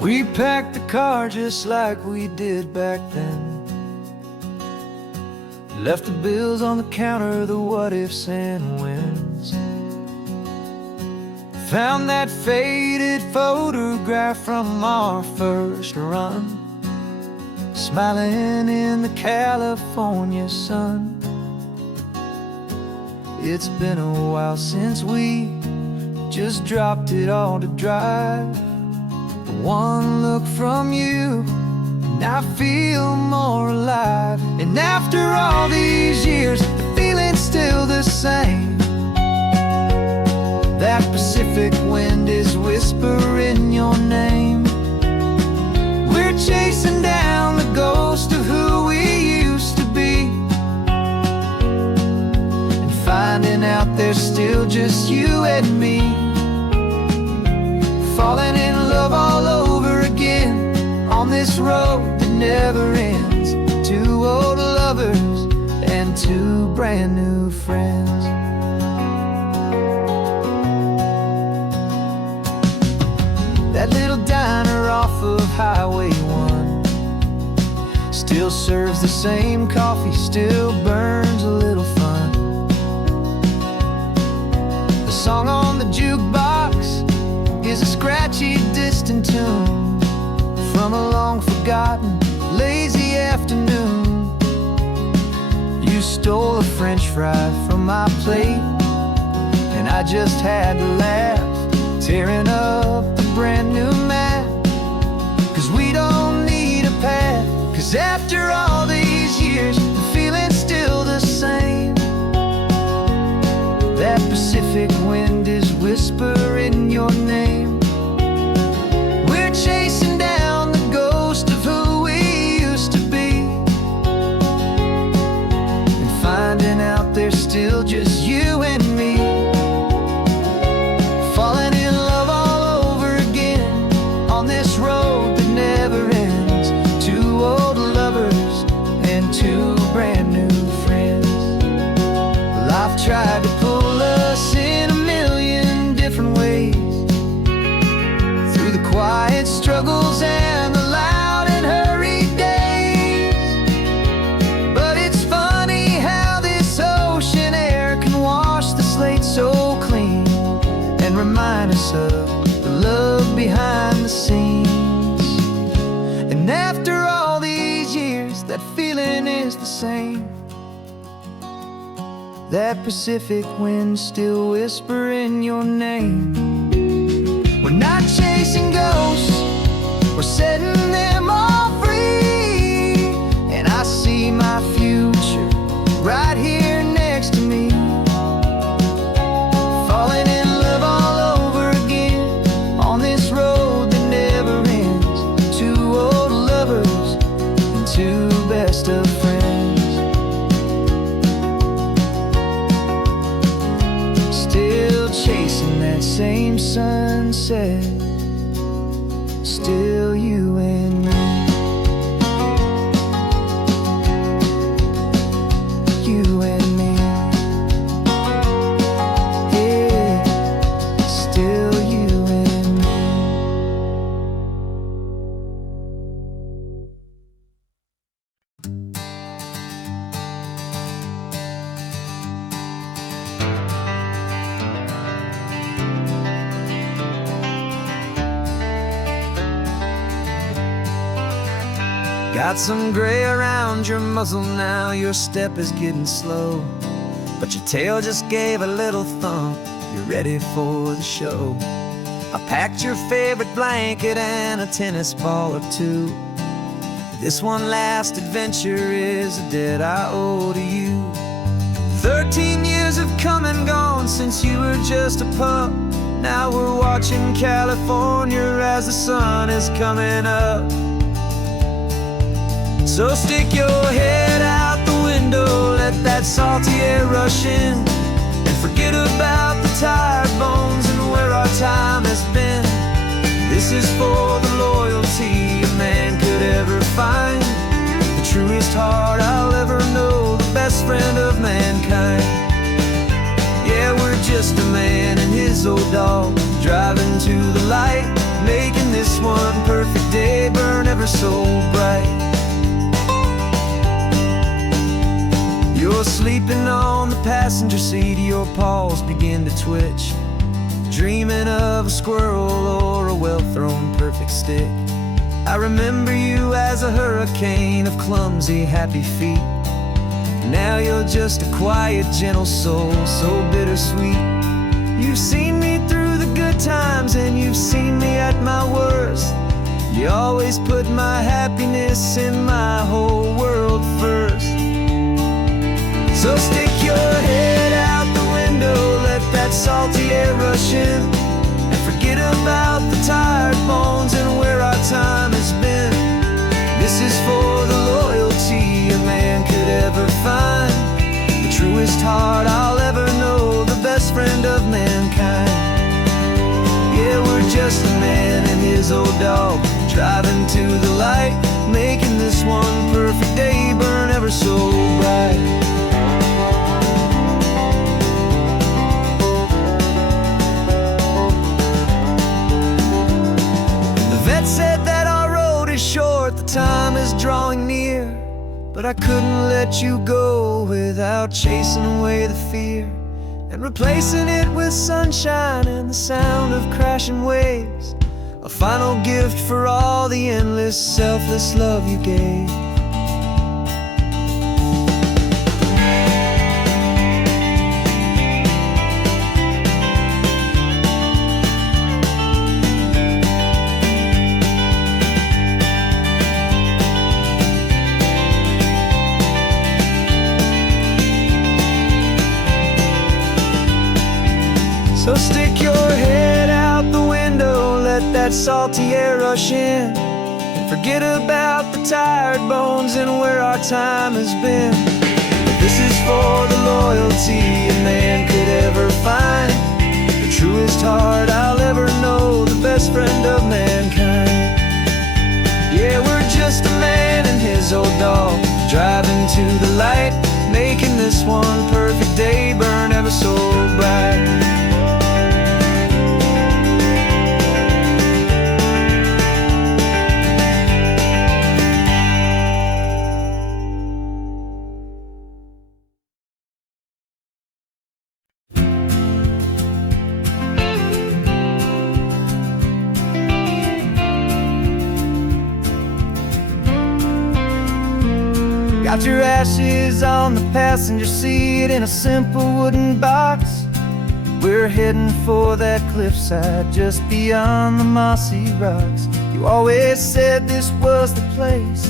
We packed the car just like we did back then, left the bills on the counter, the what ifs and whens. Found that faded photograph from our first run, smiling in the California sun. It's been a while since we just dropped it all to drive. One look from you and I feel more alive. And after all these years, the feeling's still the same. That Pacific wind is whispering your name. We're chasing down the ghost of who we used to be, and finding out there's still just you and me. Falling in love all over again on this road that never ends. Two old lovers and two brand new friends. That little diner off of Highway 1 still serves the same coffee, still burns a little fun. The song on the jukebox is a scratchy, distant tune from a long-forgotten, lazy afternoon. You stole a French fry from my plate, and I just had to laugh, tearing up the brand new map. 'Cause we don't need a path, 'cause after all these years, the feeling's still the same. That Pacific wind is whispering your name. We're chasing down the ghost of who we used to be, and finding out there's still still just you and me, falling in love all over again on this road that never ends. Two old lovers and two brand new friends. Life tried to pull us in a million different ways, through the quiet struggles and the loud and hurried days. But it's funny how this ocean air can wash the slate so clean and remind us of the love behind the scenes. And after all these years, that feeling is the same. That Pacific wind still whispering your name. We're not chasing ghosts, we're setting them all free. And I see my future right here next to me, falling in love all over again on this road that never ends. Two old lovers and two best of friends, still chasing that same sunset. Still you and me, you and me, yeah, still you and me. Got some gray around your muzzle now, your step is getting slow, but your tail just gave a little thump, you're ready for the show. I packed your favorite blanket and a tennis ball or two. This one last adventure is a debt I owe to you. 13 years have come and gone since you were just a pup. Now we're watching California as the sun is coming up. So stick your head out the window, let that salty air rush in, and forget about the tired bones and where our time has been. This is for the loyalty a man could ever find, the truest heart I'll ever know, the best friend of mankind. Yeah, we're just a man and his old dog, driving to the light, making this one perfect day burn ever so bright. You're sleeping on the passenger seat, your paws begin to twitch, dreaming of a squirrel or a well-thrown perfect stick. I remember you as a hurricane of clumsy, happy feet. Now you're just a quiet, gentle soul, so bittersweet. You've seen me through the good times and you've seen me at my worst. You always put my happiness in my whole world first. So stick your head out the window, let that salty air rush in, and forget about the tired bones and where our time has been. This is for the loyalty a man could ever find, the truest heart I'll ever know, the best friend of mankind. Yeah, we're just a man and his old dog, driving to the light, making this one perfect day burn ever so bright. Vet said that our road is short, the time is drawing near, but I couldn't let you go without chasing away the fear, and replacing it with sunshine and the sound of crashing waves, a final gift for all the endless, selfless love you gave. So stick your head out the window, let that salty air rush in, and forget about the tired bones and where our time has been. This is for the loyalty a man could ever find. The truest heart I'll ever know, the best friend of mankind. Yeah, we're just a man and his old dog, driving to the light, making this one perfect day burn ever so bright. Got your ashes on the passenger seat in a simple wooden box. We're heading for that cliffside just beyond the mossy rocks. You always said this was the place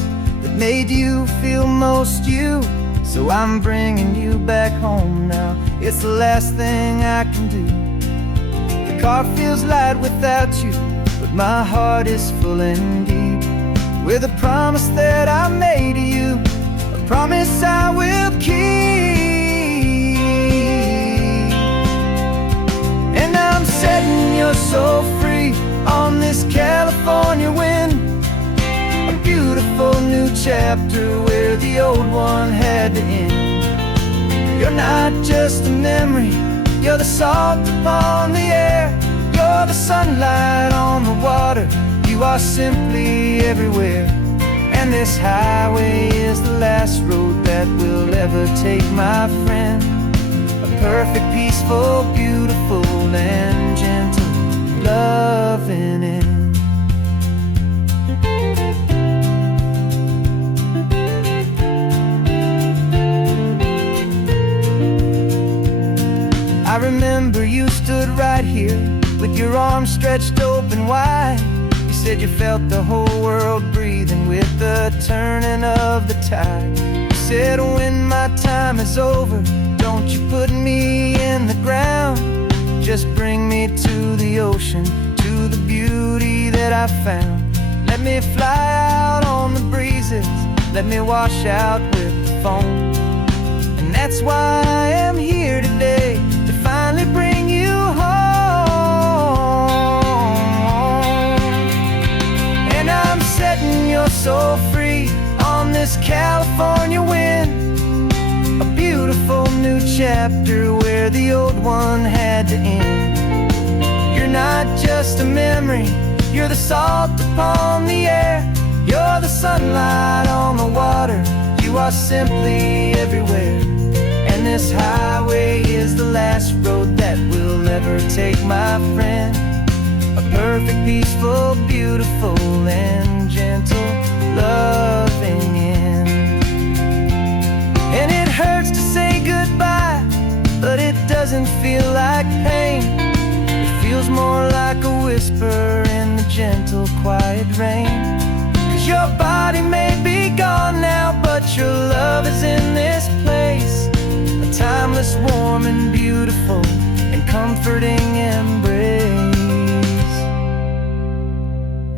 that made you feel most you. So I'm bringing you back home now, it's the last thing I can do. The car feels light without you, but my heart is full and deep with a promise that I made to you, promise I will keep. And I'm setting your soul free on this California wind, a beautiful new chapter where the old one had to end. You're not just a memory, you're the salt upon the air, you're the sunlight on the water, you are simply everywhere. And this highway is the last road that we'll ever take, my friend. A perfect, peaceful, beautiful, and gentle loving end. I remember you stood right here with your arms stretched open wide. You said you felt the whole world breathing with the turning of the tide. You said when my time is over, don't you put me in the ground, just bring me to the ocean, to the beauty that I found. Let me fly out on the breezes, let me wash out with the foam. And that's why I am here today, to finally bring you home. Setting your soul free on this California wind, a beautiful new chapter where the old one had to end. You're not just a memory, you're the salt upon the air, you're the sunlight on the water, you are simply everywhere. And this highway is the last road that we'll ever take, my friend. A perfect, peaceful, beautiful, and gentle loving end. And it hurts to say goodbye, but it doesn't feel like pain. It feels more like a whisper in the gentle, quiet rain. 'Cause your body may be gone now, but your love is in this place, a timeless, warm, and beautiful, and comforting embrace.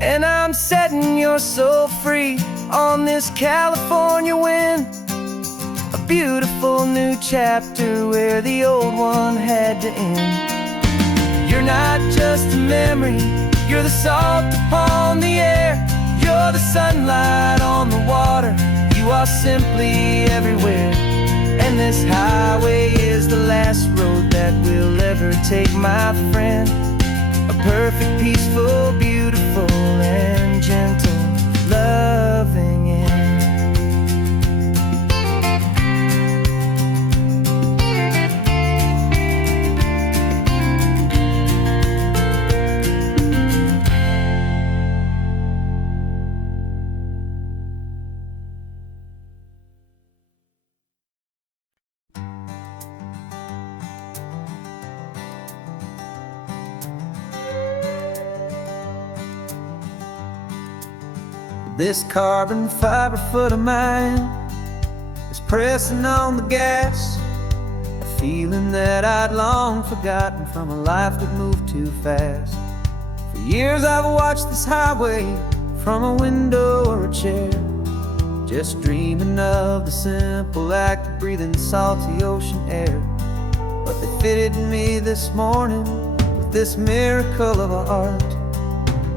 And I'm setting your soul free on this California wind, a beautiful new chapter where the old one had to end. You're not just a memory, you're the salt upon the air, you're the sunlight on the water, you are simply everywhere. And this highway is the last road that we'll ever take, my friend. A perfect, peaceful, beautiful, and gentle loving end. This carbon fiber foot of mine is pressing on the gas, a feeling that I'd long forgotten from a life that moved too fast. For years I've watched this highway from a window or a chair, just dreaming of the simple act of breathing salty ocean air. But they fitted me this morning with this miracle of art,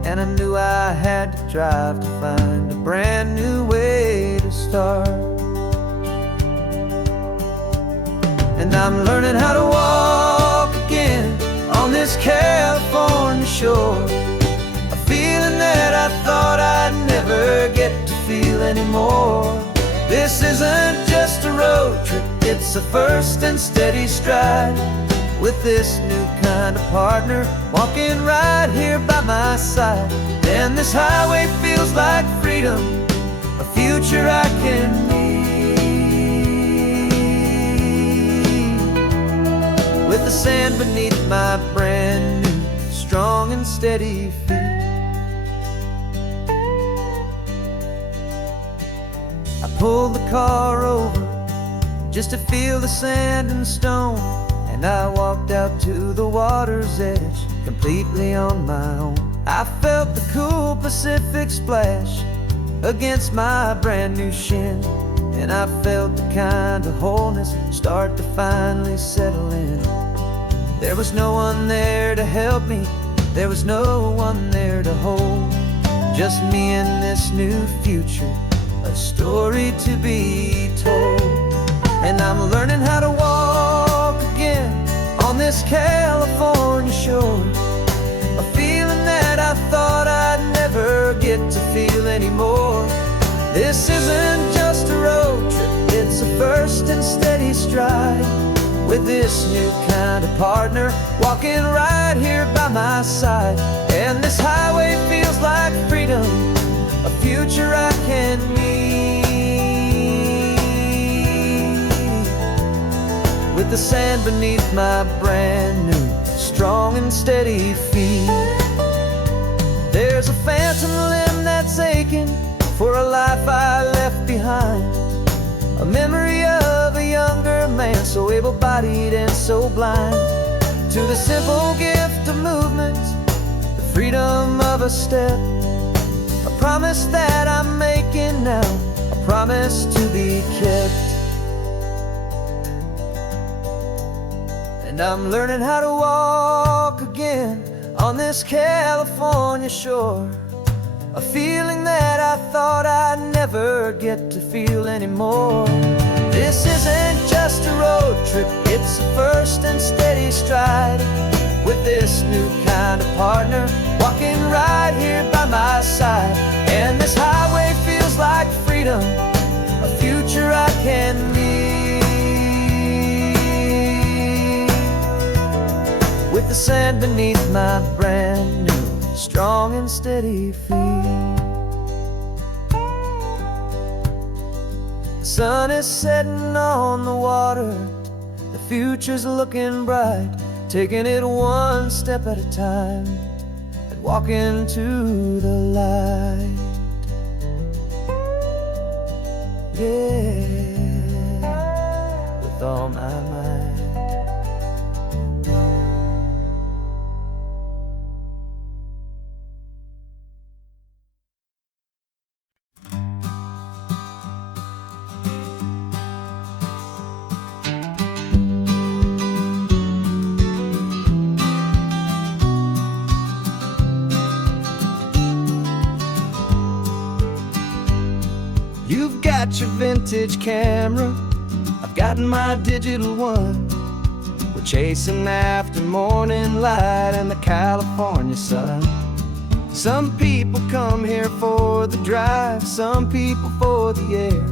and I knew I had to drive to find a brand new way to start. And I'm learning how to walk again on this California shore, a feeling that I thought I'd never get to feel anymore. This isn't just a road trip, it's a first and steady stride, with this new kind of partner walking right here by my side. And this highway feels like freedom, a future I can need, with the sand beneath my brand new strong and steady feet. I pulled the car over just to feel the sand and stone, and I walked out to the water's edge completely on my own. I felt the cool Pacific splash against my brand new shin, and I felt the kind of wholeness start to finally settle in. There was no one there to help me, there was no one there to hold, just me and this new future, a story to be told. And I'm learning how to walk again on this California shore, a feeling that I thought I'd never get to feel anymore. This isn't just a road trip, it's a first and steady stride, with this new kind of partner walking right here by my side. And this highway feels like freedom, a future I can need, with the sand beneath my brand new strong and steady feet. There's a phantom limb that's aching for a life I left behind, a memory of a younger man, so able-bodied and so blind, to the simple gift of movement, the freedom of a step, a promise that I'm making now, a promise to be kept. And I'm learning how to walk again on this California shore, a feeling that I thought I'd never get to feel anymore. This isn't just a road trip, it's a first and steady stride, with this new kind of partner walking right here by my side. And this highway feels like freedom, a future I can need, with the sand beneath my brand new strong and steady feet. The sun is setting on the water, the future's looking bright, taking it one step at a time and walking to the light. Yeah, with all my might. You've got your vintage camera, I've got my digital one. We're chasing after morning light and the California sun. Some people come here for the drive, some people for the air.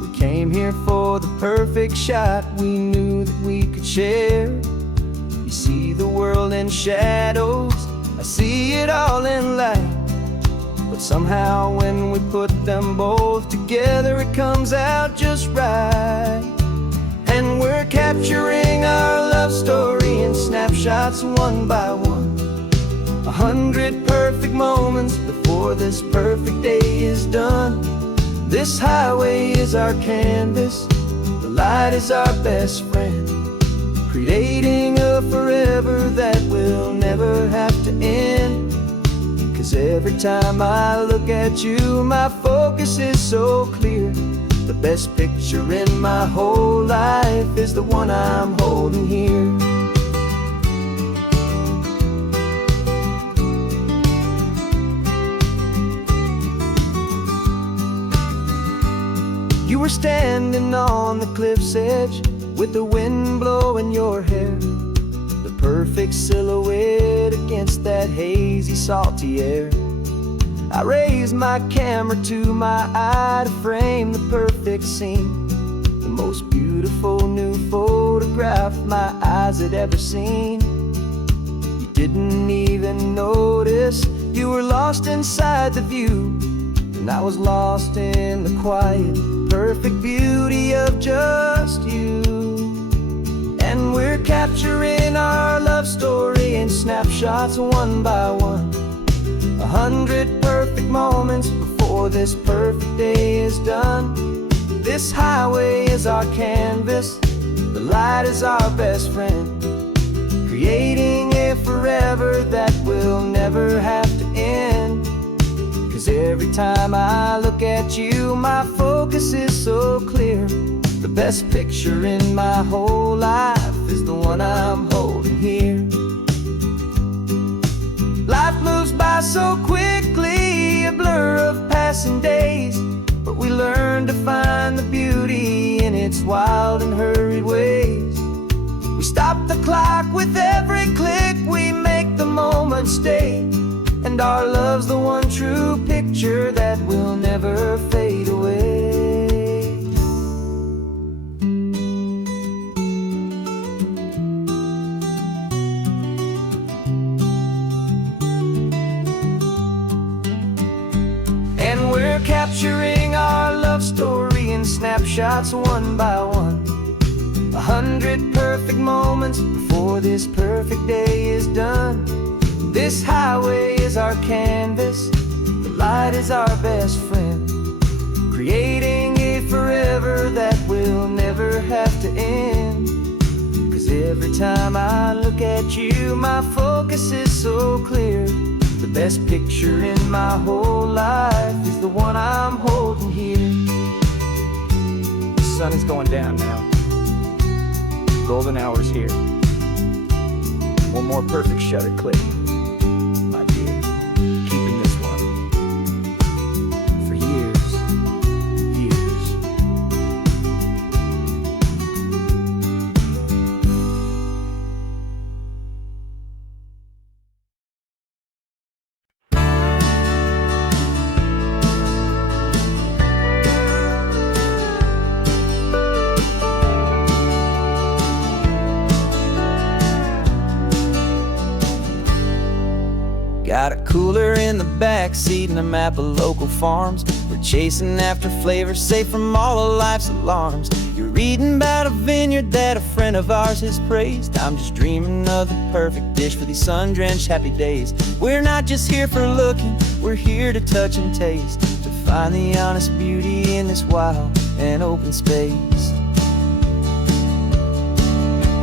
We came here for the perfect shot we knew that we could share. You see the world in shadows, I see it all in light, but somehow when we put them both together it comes out just right. And we're capturing our love story in snapshots one by one, 100 perfect moments before this perfect day is done. This highway is our canvas, the light is our best friend, creating a forever that will never have to end. 'Cause every time I look at you, my focus is so clear. The best picture in my whole life is the one I'm holding here. You were standing on the cliff's edge with the wind blowing your hair, the perfect silhouette against that hazy, salty air. I raised my camera to my eye to frame the perfect scene, the most beautiful new photograph my eyes had ever seen. You didn't even notice you were lost inside the view, and I was lost in the quiet, perfect beauty of just you. And we're capturing our love story in snapshots one by one, 100 perfect moments before this perfect day is done. This highway is our canvas, the light is our best friend, creating a forever that will never have to end. 'Cause every time I look at you, my focus is so clear. The best picture in my whole life is the one I'm holding here. Life moves by so quickly, a blur of passing days, but we learn to find the beauty in its wild and hurried ways. We stop the clock with every click, we make the moment stay, and our love's the one true picture that will never fade away. And we're capturing our love story in snapshots one by one, 100 perfect moments before this perfect day is done. This highway is our canvas, the light is our best friend, creating a forever that will never have to end. 'Cause every time I look at you, my focus is so clear. The best picture in my whole life is the one I'm holding here. The sun is going down now. Golden hour's here. One more perfect shutter click. Keeping this one for years, years. Got a cooler in the back seat and a map of local farms. We're chasing after flavors safe from all of life's alarms. You're reading about a vineyard that a friend of ours has praised. I'm just dreaming of the perfect dish for these sun-drenched happy days. We're not just here for looking, we're here to touch and taste, to find the honest beauty in this wild and open space.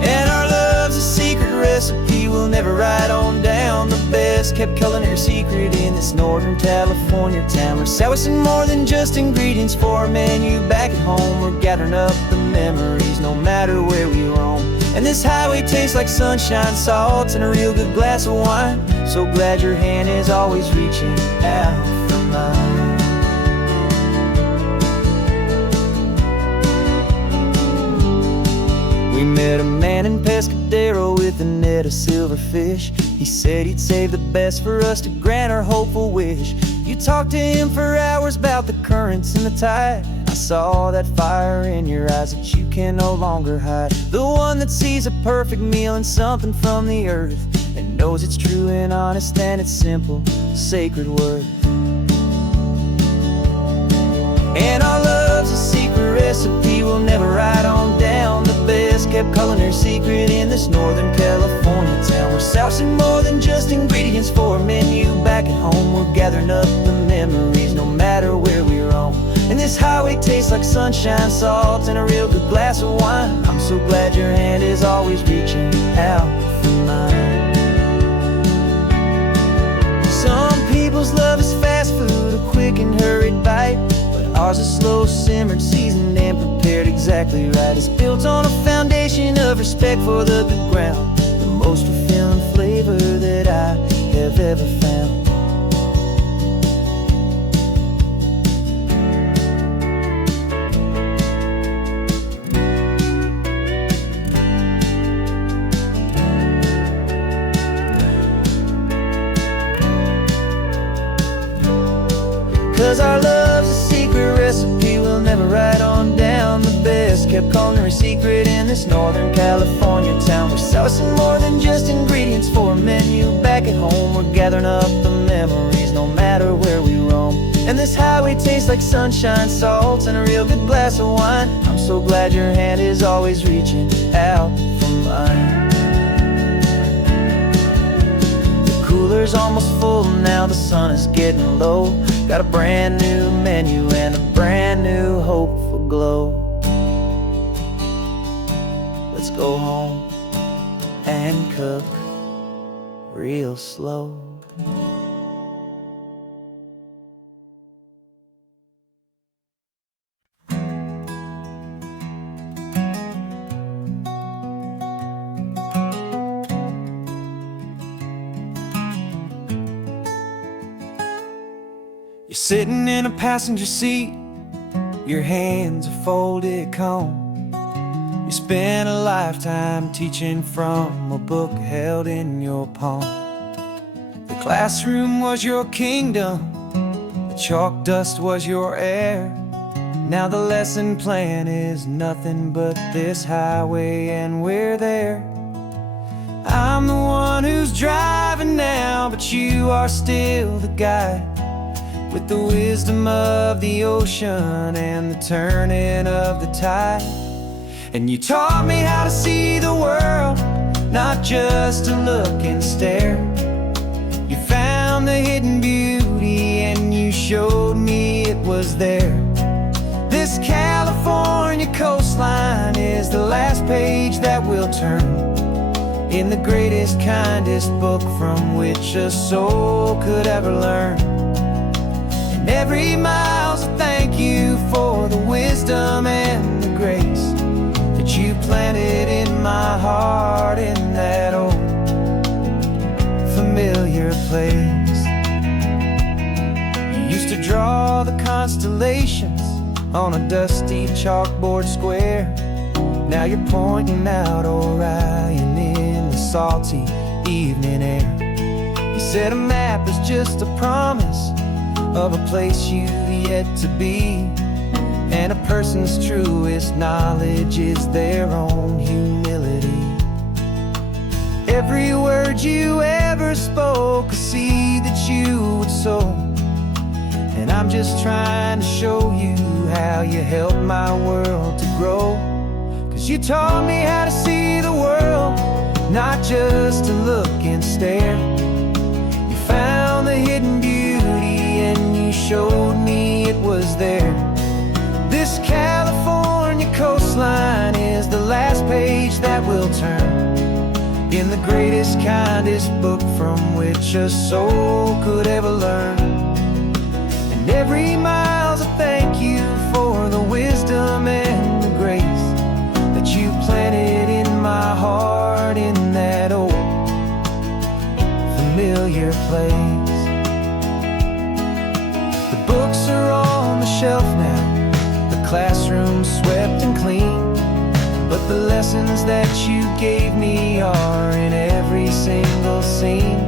And our love's a secret recipe we'll never write on down. The best kept culinary secret in this Northern California town. We're selling more than just ingredients for a menu back at home. We're gathering up the memories no matter where we roam. And this highway tastes like sunshine, salt, and a real good glass of wine. So glad your hand is always reaching out for mine. We met a man in Pescadero with a net of silverfish. He said he'd save the best for us to grant our hopeful wish. You talked to him for hours about the currents and the tide. I saw that fire in your eyes that you can no longer hide. The one that sees a perfect meal in something from the earth, and knows it's true and honest and it's simple, sacred worth. And our love's a secret recipe we'll never write on down. The best kept culinary secret in this Northern California town. We're sourcing more than just ingredients for a menu back at home. We're gathering up the memories no matter where we roam. And this highway tastes like sunshine, salt, and a real good glass of wine. I'm so glad your hand is always reaching out for mine. Some people exactly right. It's built on a foundation of respect for the good ground, the most fulfilling flavor that I have ever found. 'Cause our love's a secret recipe we'll never write on down. The best kept culinary secret in this Northern California town. We're sourcing more than just ingredients for a menu. Back at home we're gathering up the memories, no matter where we roam. And this highway tastes like sunshine, salts, and a real good glass of wine. I'm so glad your hand is always reaching out for mine. Cooler's almost full now, the sun is getting low. Got a brand new menu and a brand new hope for glow. Let's go home and cook real slow. You're sitting in a passenger seat, your hands are folded calm. You spent a lifetime teaching from a book held in your palm. The classroom was your kingdom, the chalk dust was your air. Now the lesson plan is nothing but this highway and we're there. I'm the one who's driving now, but you are still the guide, with the wisdom of the ocean and the turning of the tide. And you taught me how to see the world, not just to look and stare. You found the hidden beauty and you showed me it was there. This California coastline is the last page that we'll turn in the greatest, kindest book from which a soul could ever learn. Every mile's a thank you for the wisdom and the grace that you planted in my heart in that old familiar place. You used to draw the constellations on a dusty chalkboard square. Now you're pointing out Orion in the salty evening air. You said a map is just a promise of a place you've yet to be, and a person's truest knowledge is their own humility. Every word you ever spoke, a seed that you would sow, and I'm just trying to show you how you helped my world to grow. 'Cause you taught me how to see the world, not just to look and stare. You found the hidden beauty and you showed me it was there. This California coastline is the last page that we'll turn in the greatest, kindest book from which a soul could ever learn. And every mile's a thank you for the wisdom and the grace that you planted in my heart in that old familiar place. Books are on the shelf now, the classroom swept and clean, but the lessons that you gave me are in every single scene.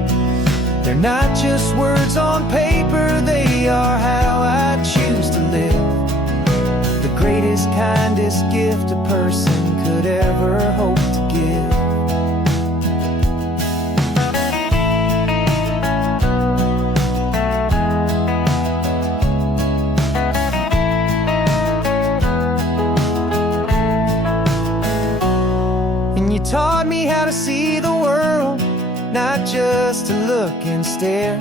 They're not just words on paper, they are how I choose to live. The greatest, kindest gift a person could ever hope to give. Taught me how to see the world, not just to look and stare.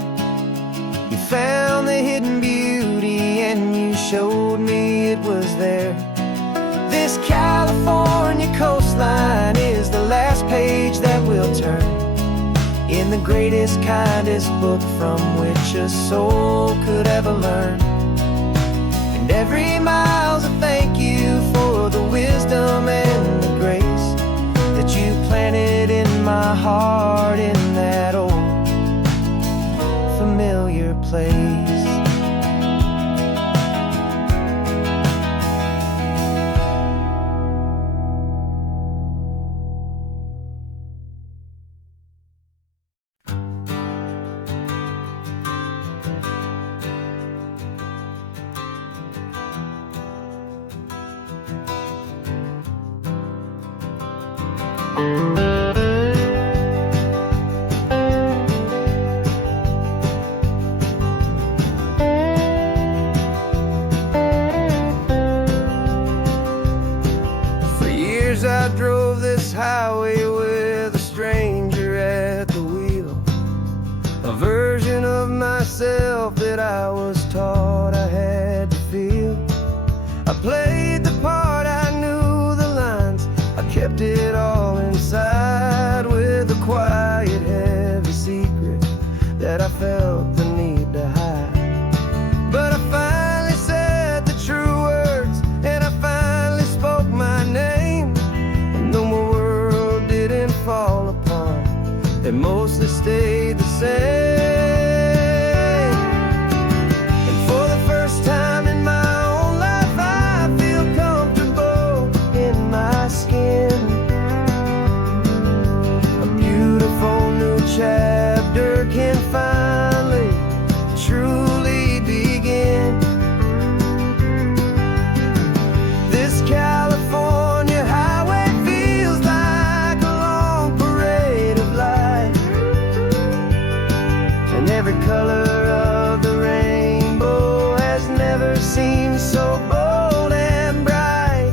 You found the hidden beauty and you showed me it was there. This California coastline is the last page that we'll turn in the greatest, kindest book from which a soul could ever learn. And every mile's a thank you for the wisdom wisdom and the grace that you planted in my heart in that old familiar place. For years I drove this highway with a stranger at the wheel, a version of myself that I was taught I had to feel. I played the part, I knew the lines, I kept it all inside with a quiet, heavy secret that I felt the need to hide. But I finally said the true words, and I finally spoke my name. And though my world didn't fall apart, it mostly stayed the same. And for the first time in my own life, I feel comfortable in my skin. A beautiful new chapter can finally truly begin. This California highway feels like a long parade of light, and every color of the rainbow has never seemed so bold and bright.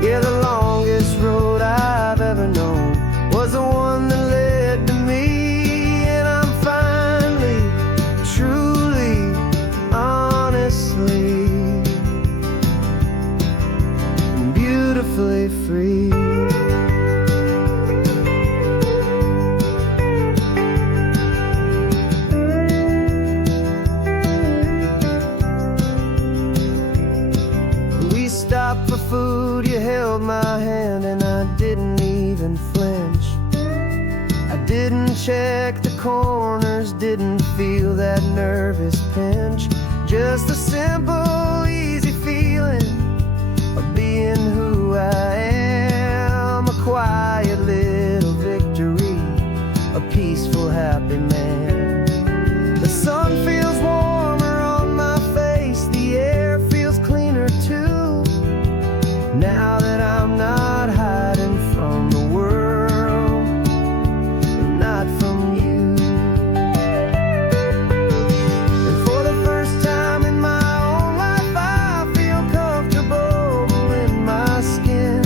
Yeah, the longest road I've ever known was the one that led to me, and I'm finally, truly, honestly, and beautifully free. We stopped for food, you held my hand, and I didn't even flinch. I didn't check the corners, didn't feel that nervous pinch. Just a simple, easy feeling of being who I am. A quiet little victory, a peaceful, happy man. The sun feels warmer on my face, the air feels cleaner too, now that I'm not hiding from the world, and not from you. And for the first time in my own life, I feel comfortable in my skin.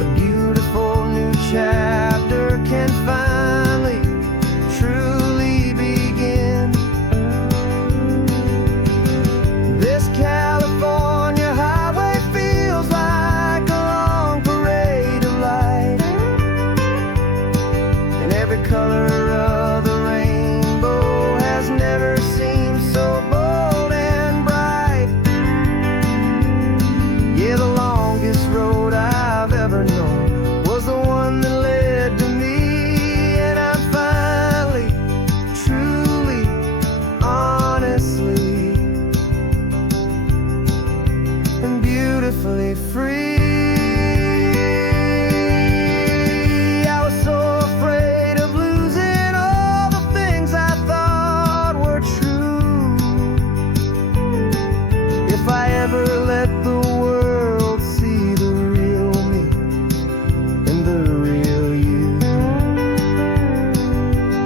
A beautiful new chapter can finally truly begin. This California highway feels like a long parade of light, and every color of the rainbow has never seemed so bold and bright. Yeah, the longest road I've ever known was the one that led to me, and I'm finally, truly, honestly, and beautifully free. I was so afraid of losing all the things I thought were true. If I ever let the world see the real me and the real you.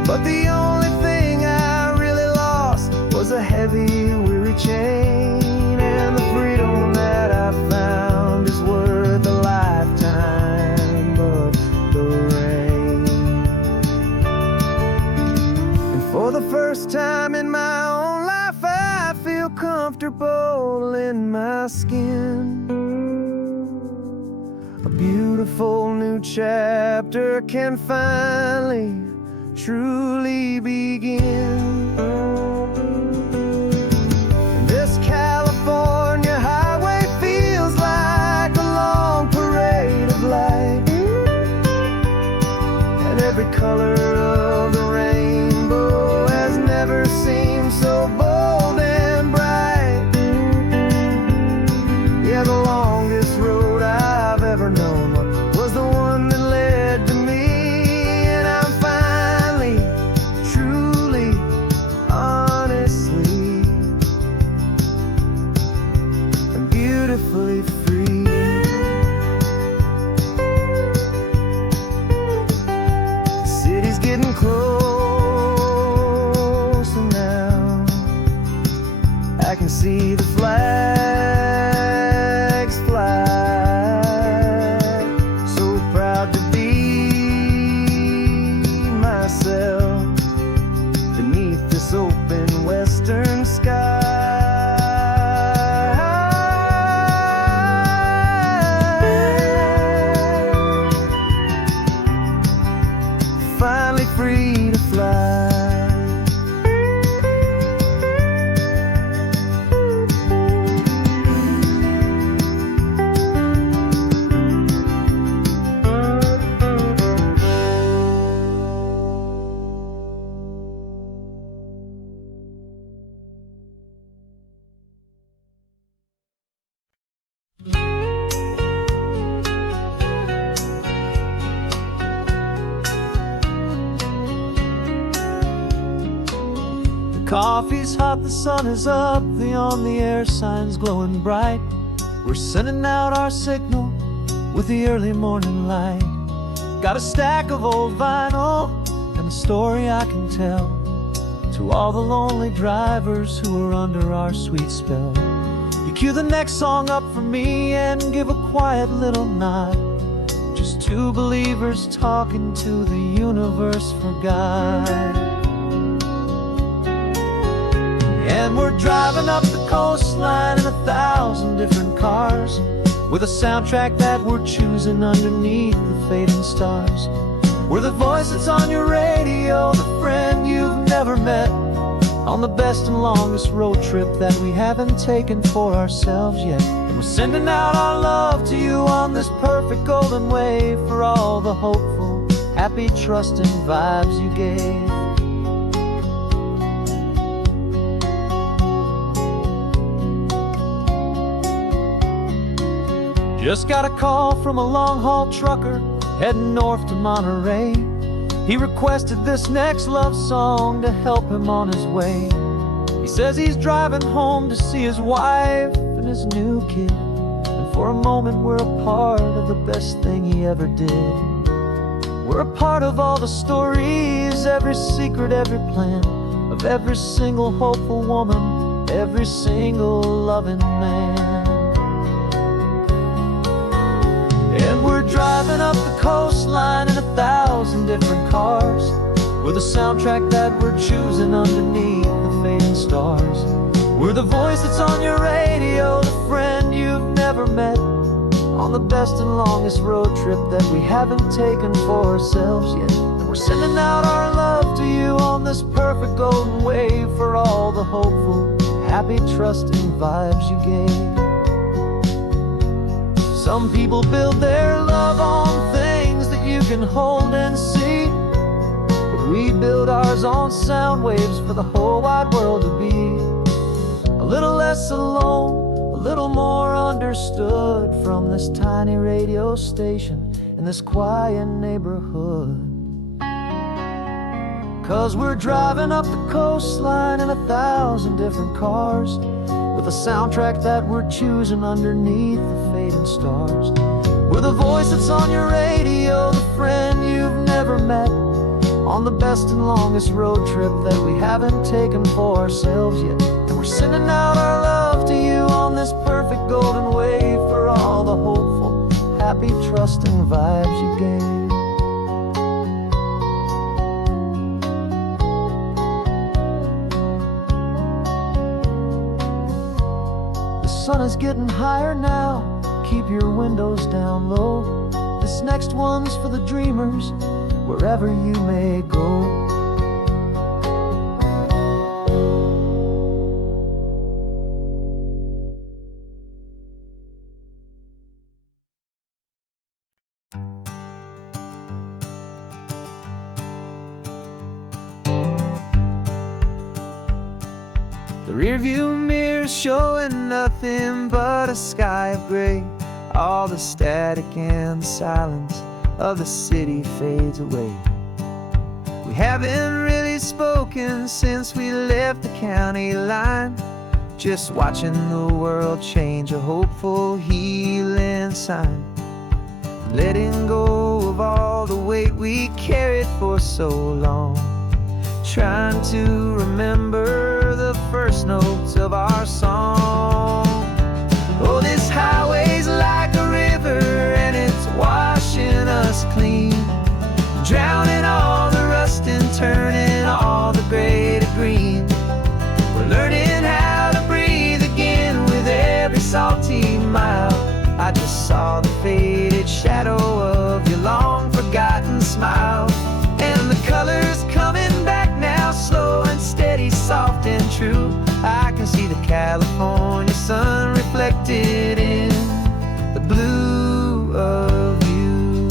But the only thing I really lost was a heavy, weary chain, and the freedom that I found is worth a lifetime of the rain. And for the first time in my own life, I feel comfortable in my skin. A beautiful new chapter can finally, truly begin. This California every color of the rainbow has never seemed so bold and bright. Yeah, the longest road I've ever known was the one that led to me. And I'm finally, truly, honestly, and beautifully free. The city's getting closer now. I can see the flags fly. So proud to be myself beneath this open western sky. Finally free to fly. Coffee's hot, the sun is up, the on-the-air sign's glowing bright. We're sending out our signal with the early morning light. Got a stack of old vinyl and a story I can tell to all the lonely drivers who are under our sweet spell. You cue the next song up for me and give a quiet little nod. Just two believers talking to the universe for God. And we're driving up the coastline in 1,000 different cars, with a soundtrack that we're choosing underneath the fading stars. We're the voice that's on your radio, the friend you've never met, on the best and longest road trip that we haven't taken for ourselves yet. And we're sending out our love to you on this perfect golden wave for all the hopeful, happy, trusting vibes you gave. Just got a call from a long-haul trucker heading north to Monterey. He requested this next love song to help him on his way. He says he's driving home to see his wife and his new kid, and for a moment we're a part of the best thing he ever did. We're a part of all the stories, every secret, every plan, of every single hopeful woman, every single loving man. And we're driving up the coastline in 1,000 different cars, with a soundtrack that we're choosing underneath the fading stars. We're the voice that's on your radio, the friend you've never met, on the best and longest road trip that we haven't taken for ourselves yet. And we're sending out our love to you on this perfect golden wave for all the hopeful, happy, trusting vibes you gave. Some people build their love on things that you can hold and see, but we build ours on sound waves for the whole wide world to be a little less alone, a little more understood from this tiny radio station in this quiet neighborhood. 'Cause we're driving up the coastline in 1,000 different cars, with a soundtrack that we're choosing underneath the fading stars. We're the voice that's on your radio, the friend you've never met, on the best and longest road trip that we haven't taken for ourselves yet. And we're sending out our love to you on this perfect golden wave for all the hopeful, happy, trusting vibes you gave. The sun is getting higher now, keep your windows down low. This next one's for the dreamers, wherever you may go. rearview mirror showing nothing but a sky of gray. All the static and the silence of the city fades away. We haven't really spoken since we left the county line, just watching the world change, a hopeful healing sign. Letting go of all the weight we carried for so long, trying to remember the first notes of our song. Oh, this highway's like a river and it's washing us clean, drowning all the rust and turning all the gray to green. We're learning how to breathe again with every salty mile. I just saw the faded shadow of your long forgotten smile, and the colors coming back now, slow and steady, soft and true. I can see the California sun reflected in the blue of you.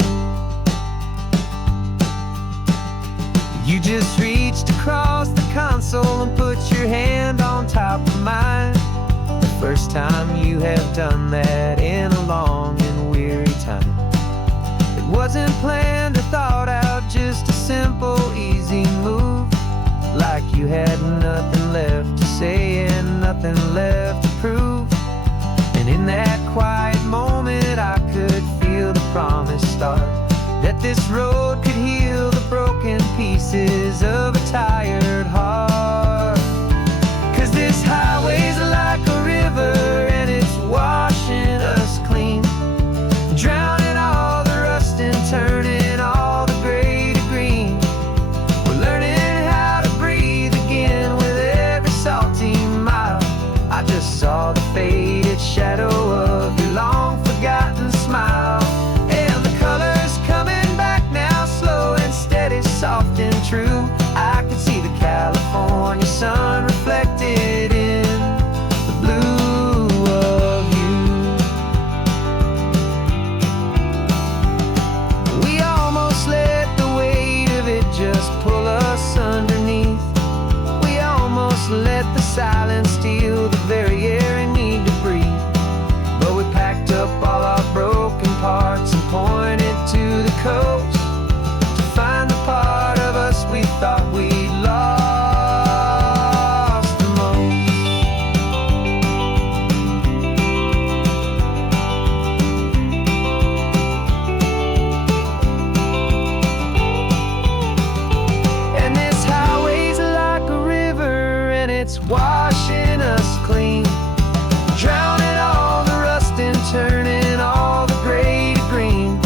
You just reached across the console and put your hand on top of mine. The first time you have done that in a long and weary time. It wasn't planned or thought out, just a simple, easy move. Like you had nothing left to say and nothing left to prove. And in that quiet moment I could feel the promise start, that this road could heal the broken pieces of a tired heart. 'Cause this highway's like a river and it's washing us clean, drowning all the rust and turning all the gray to green. We're learning how to breathe again with every salty mile. I just saw the faded shadow of your long forgotten smile, and the colors coming back now, slow and steady, soft and true. I can see the California sun reflected in the blue of you. We almost let the weight of it just pull us underneath. We almost let the silence steal the very air we need to breathe. But we packed up all our broken parts and pointed to the coast to find the part of us we thought we'd lost the most. And this highway's like a river and it's washing us clean, drowning all the rust and turning all the gray to green.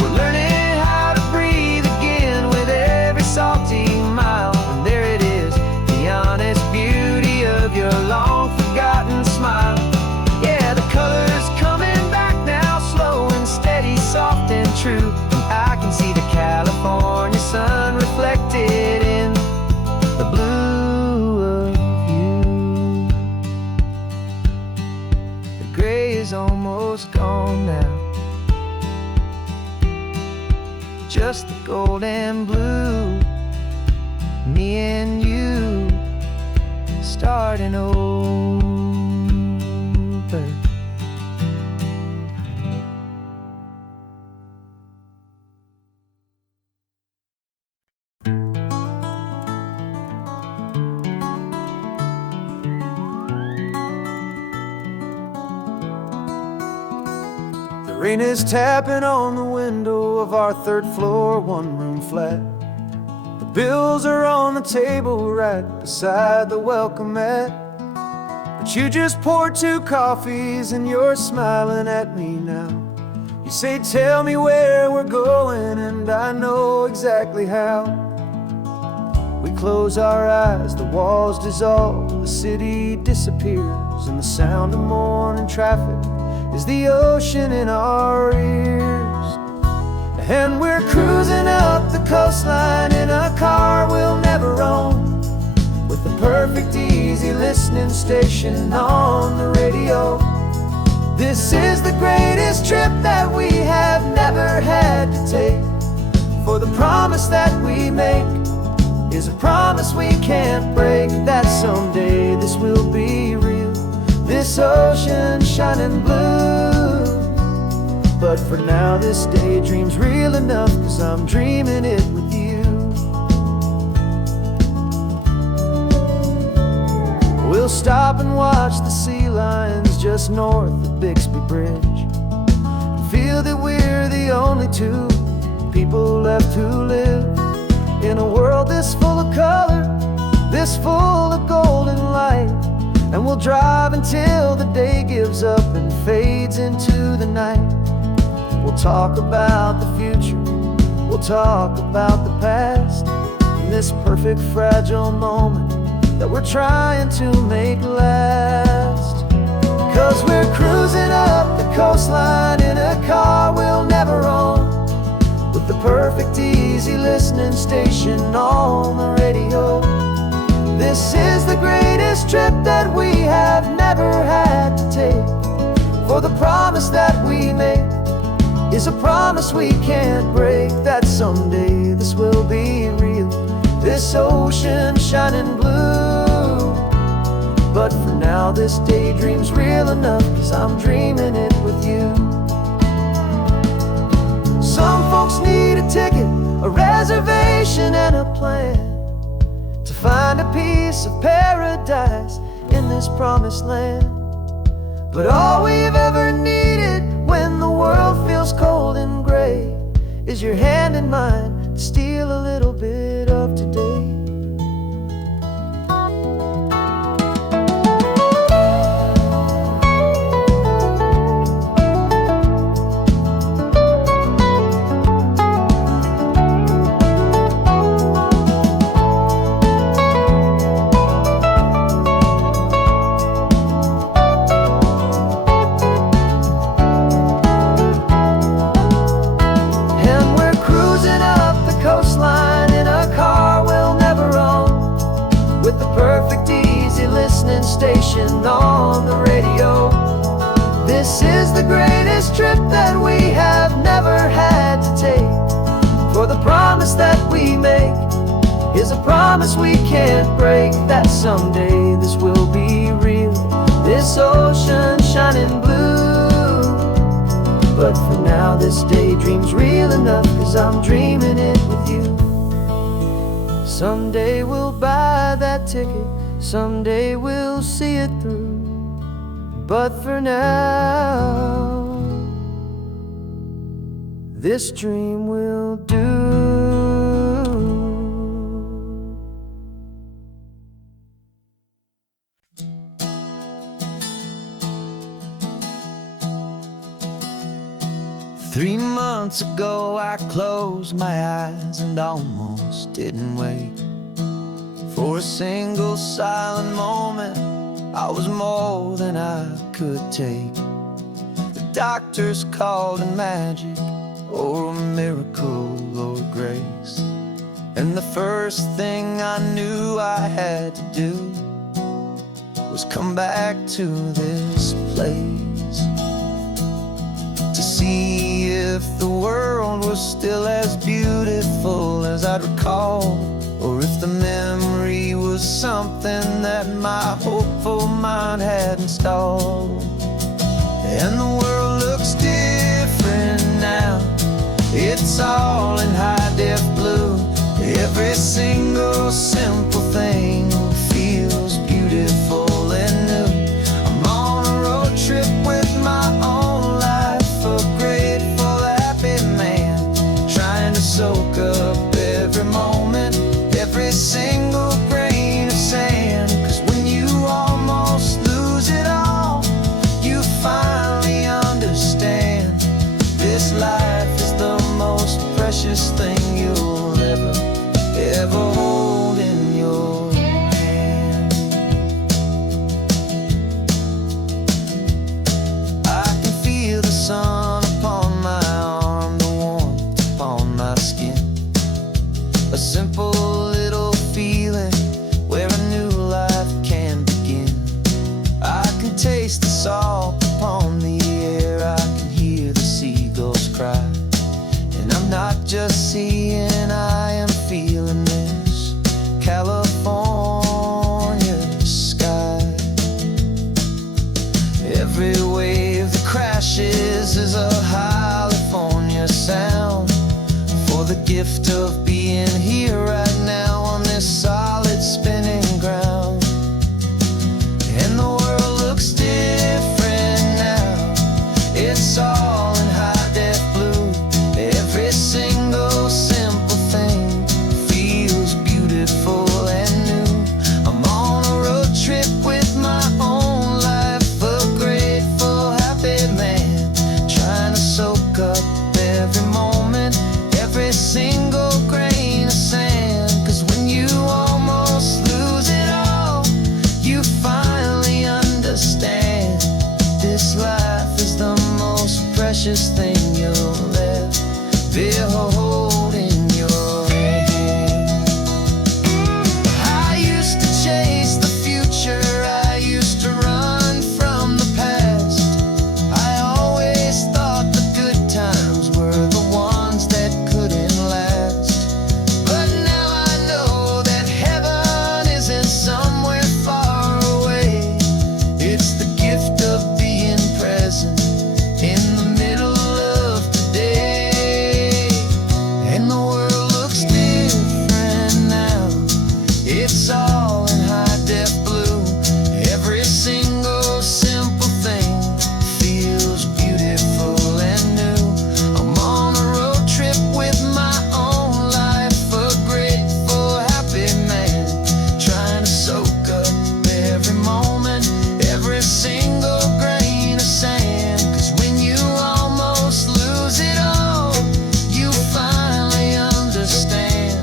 We're learning how to breathe again with every salty mile. And there it is, the honest beauty of your long forgotten smile. Yeah, the colors coming back now, slow and steady, soft and true. And I can see the California sun reflected in the blue of you. The gray is almost gone now, just the gold and blue. Me and you starting over. The rain is tapping on the window of our third floor, one-room flat. The bills are on the table right beside the welcome mat. But you just poured 2 coffees and you're smiling at me now. You say, tell me where we're going, and I know exactly how. We close our eyes, the walls dissolve, the city disappears, and the sound of morning traffic is the ocean in our ears. And we're cruising up the coastline in a car we'll never own, with the perfect easy listening station on the radio. This is the greatest trip that we have never had to take, for the promise that we make is a promise we can't break, that someday this will be real, this ocean shining blue. But for now this daydream's real enough, 'cause I'm dreaming it with you. We'll stop and watch the sea lions just north of Bixby Bridge, feel that we're the only two people left who live in a world this full of color, this full of golden light. And we'll drive until the day gives up and fades into the night. We'll talk about the future, we'll talk about the past, in this perfect fragile moment that we're trying to make last. 'Cause we're cruising up the coastline in a car we'll never own, with the perfect easy listening station on the radio. This is the greatest trip that we have never had to take, for the promise that we make is a promise we can't break, that someday this will be real, this ocean shining blue. But for now this daydream's real enough, 'cause I'm dreaming it with you. Some folks need a ticket, a reservation and a plan, to find a piece of paradise in this promised land. But all we've ever needed when the world feels cold and gray is your hand in mine to steal a little bit of today. 'Listening station on the radio. This is the greatest trip that we have never had to take, for the promise that we make is a promise we can't break, that someday this will be real, this ocean shining blue. But for now this daydream's real enough, 'cause I'm dreaming it with you. Someday we'll buy that ticket, someday we'll see it through, but for now this dream will do. Three months ago I closed my eyes and almost didn't wake. For a single silent moment, I was more than I could take. The doctors called it magic, or a miracle, or grace. And the first thing I knew I had to do was come back to this place, to see if the world was still as beautiful as I'd recall, or if the memory was something that my hopeful mind had installed. And the world looks different now, it's all in high-def blue. Every single simple thing feels beautiful and new. I'm on a road trip with my own life, a grateful, happy man, trying to soak up every moment, every single grain of sand. 'Cause when you almost lose it all, you finally understand this life is the most precious thing you'll ever hold in your hand. I can feel the sun upon my arm, the warmth upon my skin, a simple little feeling where a new life can begin. I can taste the salt upon the air, I can hear the seagulls cry, and I'm not just seeing, I am feeling this. gift of being here right now on this solid spinning ground. And the world looks different now. It's all in high def blue. Every single simple thing feels beautiful and new. I'm on a road trip with my own life, a grateful, happy man, trying to soak up every moment, every single grain of sand. 'Cause when you almost lose it all, you finally understand this life is the most precious thing you'll ever behold in your hand. I used to chase the future, I used to run from the past. I always thought the good times were the ones that couldn't last. But now I know that heaven isn't somewhere far away. It's the gift of being present in the middle of today. And the world looks different now. It's all in high def blue. Every single simple thing feels beautiful and new. I'm on a road trip with my own life, a grateful, happy man, trying to soak up every moment, every single grain of sand. 'Cause when you almost lose it all, you finally understand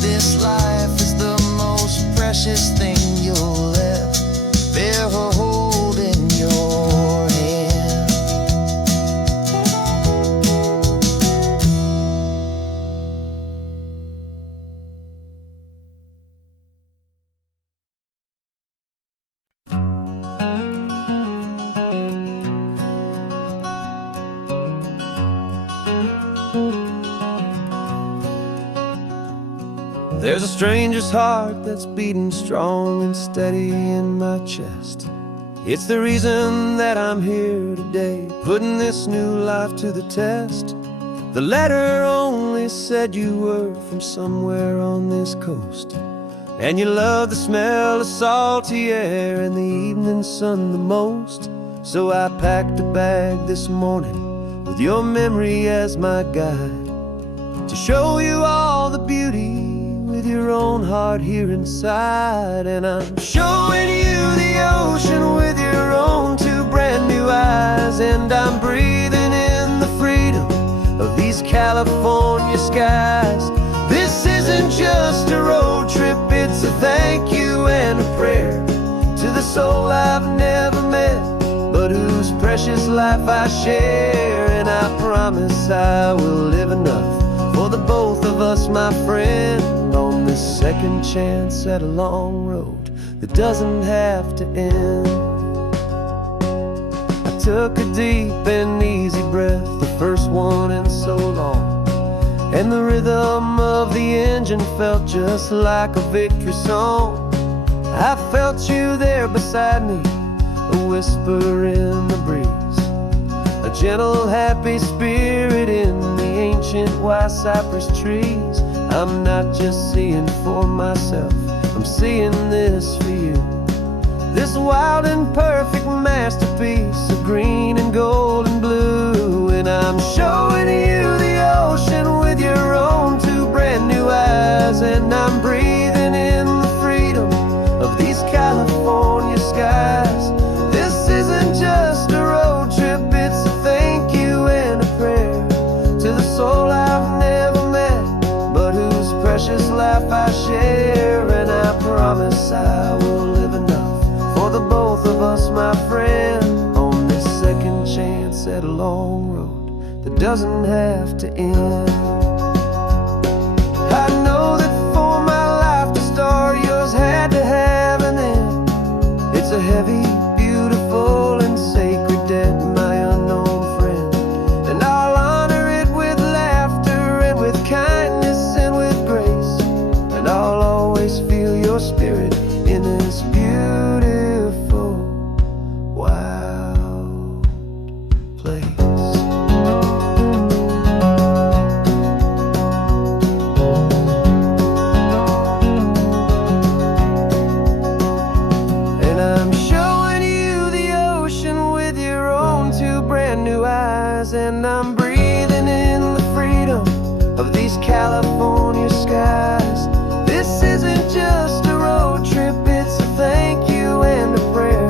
this life is the most precious thing you'll ever hold in your hand. There's a stranger's heart that's beating strong and steady in my chest. It's the reason that I'm here today, putting this new life to the test. The letter only said you were from somewhere on this coast, and you love the smell of salty air and the evening sun the most. So I packed a bag this morning with your memory as my guide, to show you all the beauty with your own heart here inside. And I'm showing you the ocean with your own two brand new eyes. And I'm breathing in the freedom of these California skies. This isn't just a road trip, it's a thank you and a prayer to the soul I've never met, but whose precious life I share. And I promise I will live enough for the both of us, my friend, on this second chance at a long road that doesn't have to end. I took a deep and easy breath, the first one in so long, and the rhythm of the engine felt just like a victory song. I felt you there beside me, a whisper in the breeze, a gentle, happy spirit in the ancient white cypress trees. I'm not just seeing for myself, I'm seeing this for you. This wild and perfect masterpiece of green and gold and blue. And I'm showing you the ocean with your own two brand new eyes. And I'm breathing in the freedom of these California skies. This isn't just a road trip, it's a thank you and a prayer to the soul I've never met, but whose precious life I share. And I promise I will live enough for the both of us, my friend, on this second chance at a long road that doesn't have to end. I know that for my life to start, yours had to have an end. It's a heavy, beautiful, and sacred debt, my unknown friend, and I'll honor it with laughter and with kindness and with grace. And I'll always feel your spirit in this beautiful, wild place. California skies. This isn't just a road trip, it's a thank you and a prayer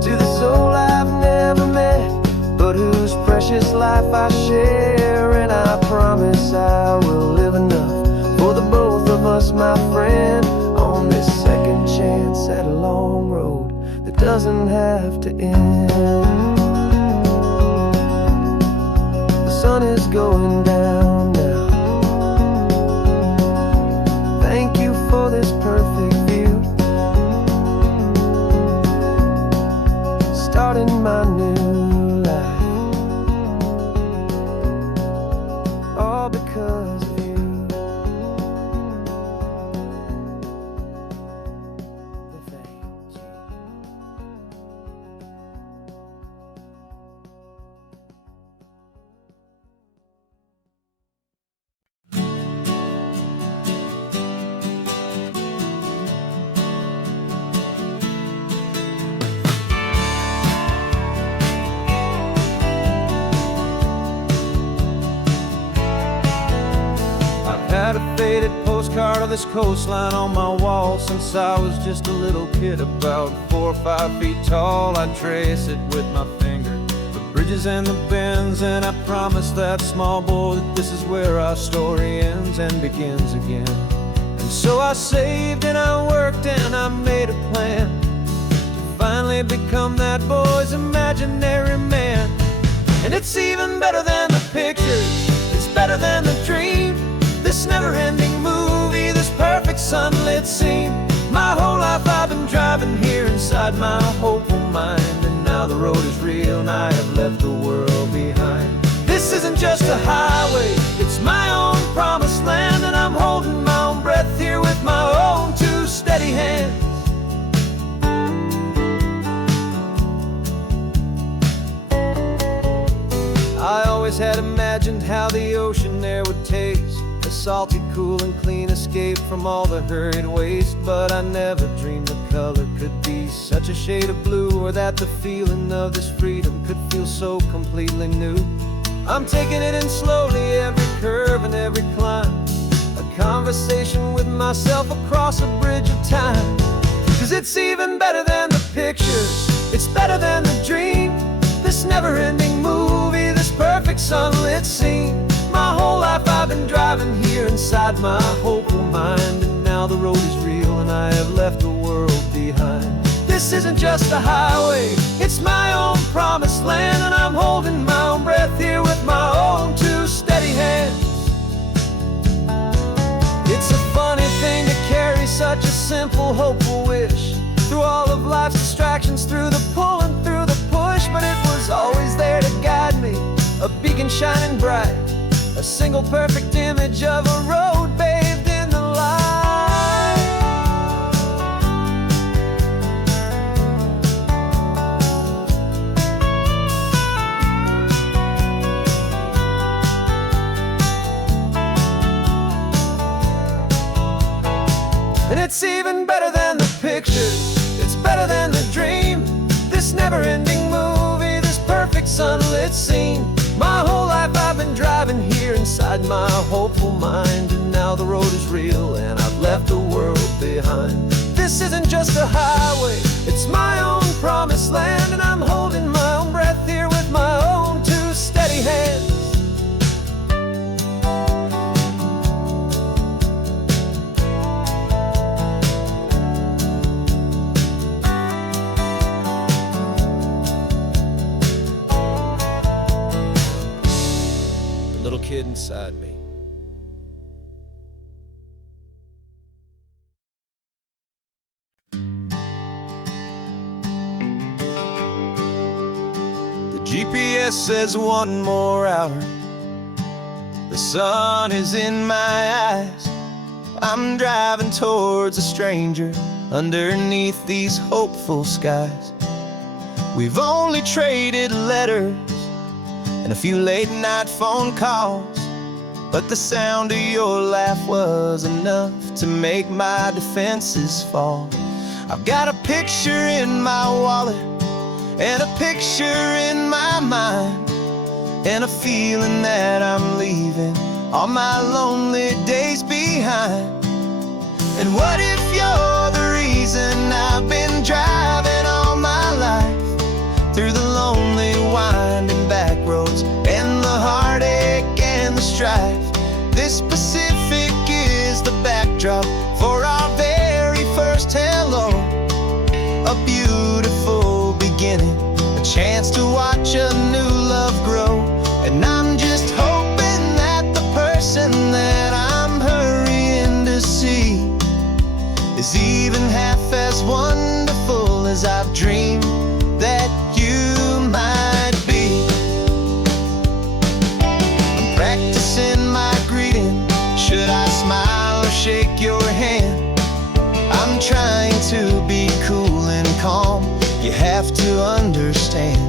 to the soul I've never met, but whose precious life I share. And I promise I will live enough for the both of us, my friend, on this second chance at a long road that doesn't have to end. The sun is going down now. Thank you for this perfect view, starting my new life, all because of you. Thank you. Had a faded postcard of this coastline on my wall since I was just a little kid, about 4 or 5 feet tall. I trace it with my finger, the bridges and the bends, and I promised that small boy that this is where our story ends and begins again. And so I saved and I worked and I made a plan to finally become that boy's imaginary man. And it's even better than the pictures, it's better than the dream, this never-ending movie, this perfect sunlit scene. My whole life I've been driving here inside my hopeful mind, and now the road is real and I have left the world behind. This isn't just a highway, it's my own promised land, and I'm holding my own breath here with my own 2 steady hands. I always had imagined how the ocean there would taste, a salty, cool and clean escape from all the hurried waste. But I never dreamed the color could be such a shade of blue, or that the feeling of this freedom could feel so completely new. I'm taking it in slowly, every curve and every climb, a conversation with myself across a bridge of time. 'Cause it's even better than the pictures, it's better than the dream, this never-ending movie, this perfect sunlit scene. My whole life I've been driving here inside my hopeful mind, and now the road is real and I have left the world behind. This isn't just a highway, it's my own promised land, and I'm holding my own breath here with my own 2 steady hands. It's a funny thing to carry such a simple, hopeful wish through all of life's distractions, through the pull and through the push, but it was always there to guide me, a beacon shining bright, a single perfect image of a road bathed in the light. And it's even better than the pictures, it's better than the dream, this never-ending movie, this perfect sunlit scene. My whole life I've been driving here inside my hopeful mind, and now the road is real and I've left the world behind. This isn't just a highway, it's my own promised land, and I'm holding my own breath here with my own 2 steady hands. Little kid inside me. The GPS says 1 more hour, the sun is in my eyes. I'm driving towards a stranger underneath these hopeful skies. We've only traded letters and a few late night phone calls, but the sound of your laugh was enough to make my defenses fall. I've got a picture in my wallet and a picture in my mind, and a feeling that I'm leaving all my lonely days behind. And what if you're the reason I've been driving all my life, through the lonely winding back roads and the heartache and the strife? This Pacific is the backdrop for our very first hello, a beautiful beginning, a chance to watch a new love grow. And I'm just hoping that the person that I'm hurrying to see is even half as wonderful as I've dreamed that you might be. I'm practicing my greeting. Should I smile or shake your hand? I'm trying to be cool and calm. You have to understand.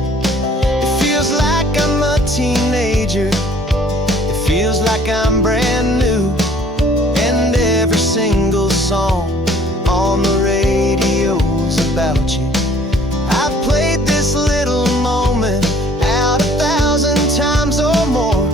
It feels like I'm a teenager. It feels like I'm brand new. And every single song on the radio's about you. I've played this little moment out 1,000 times or more,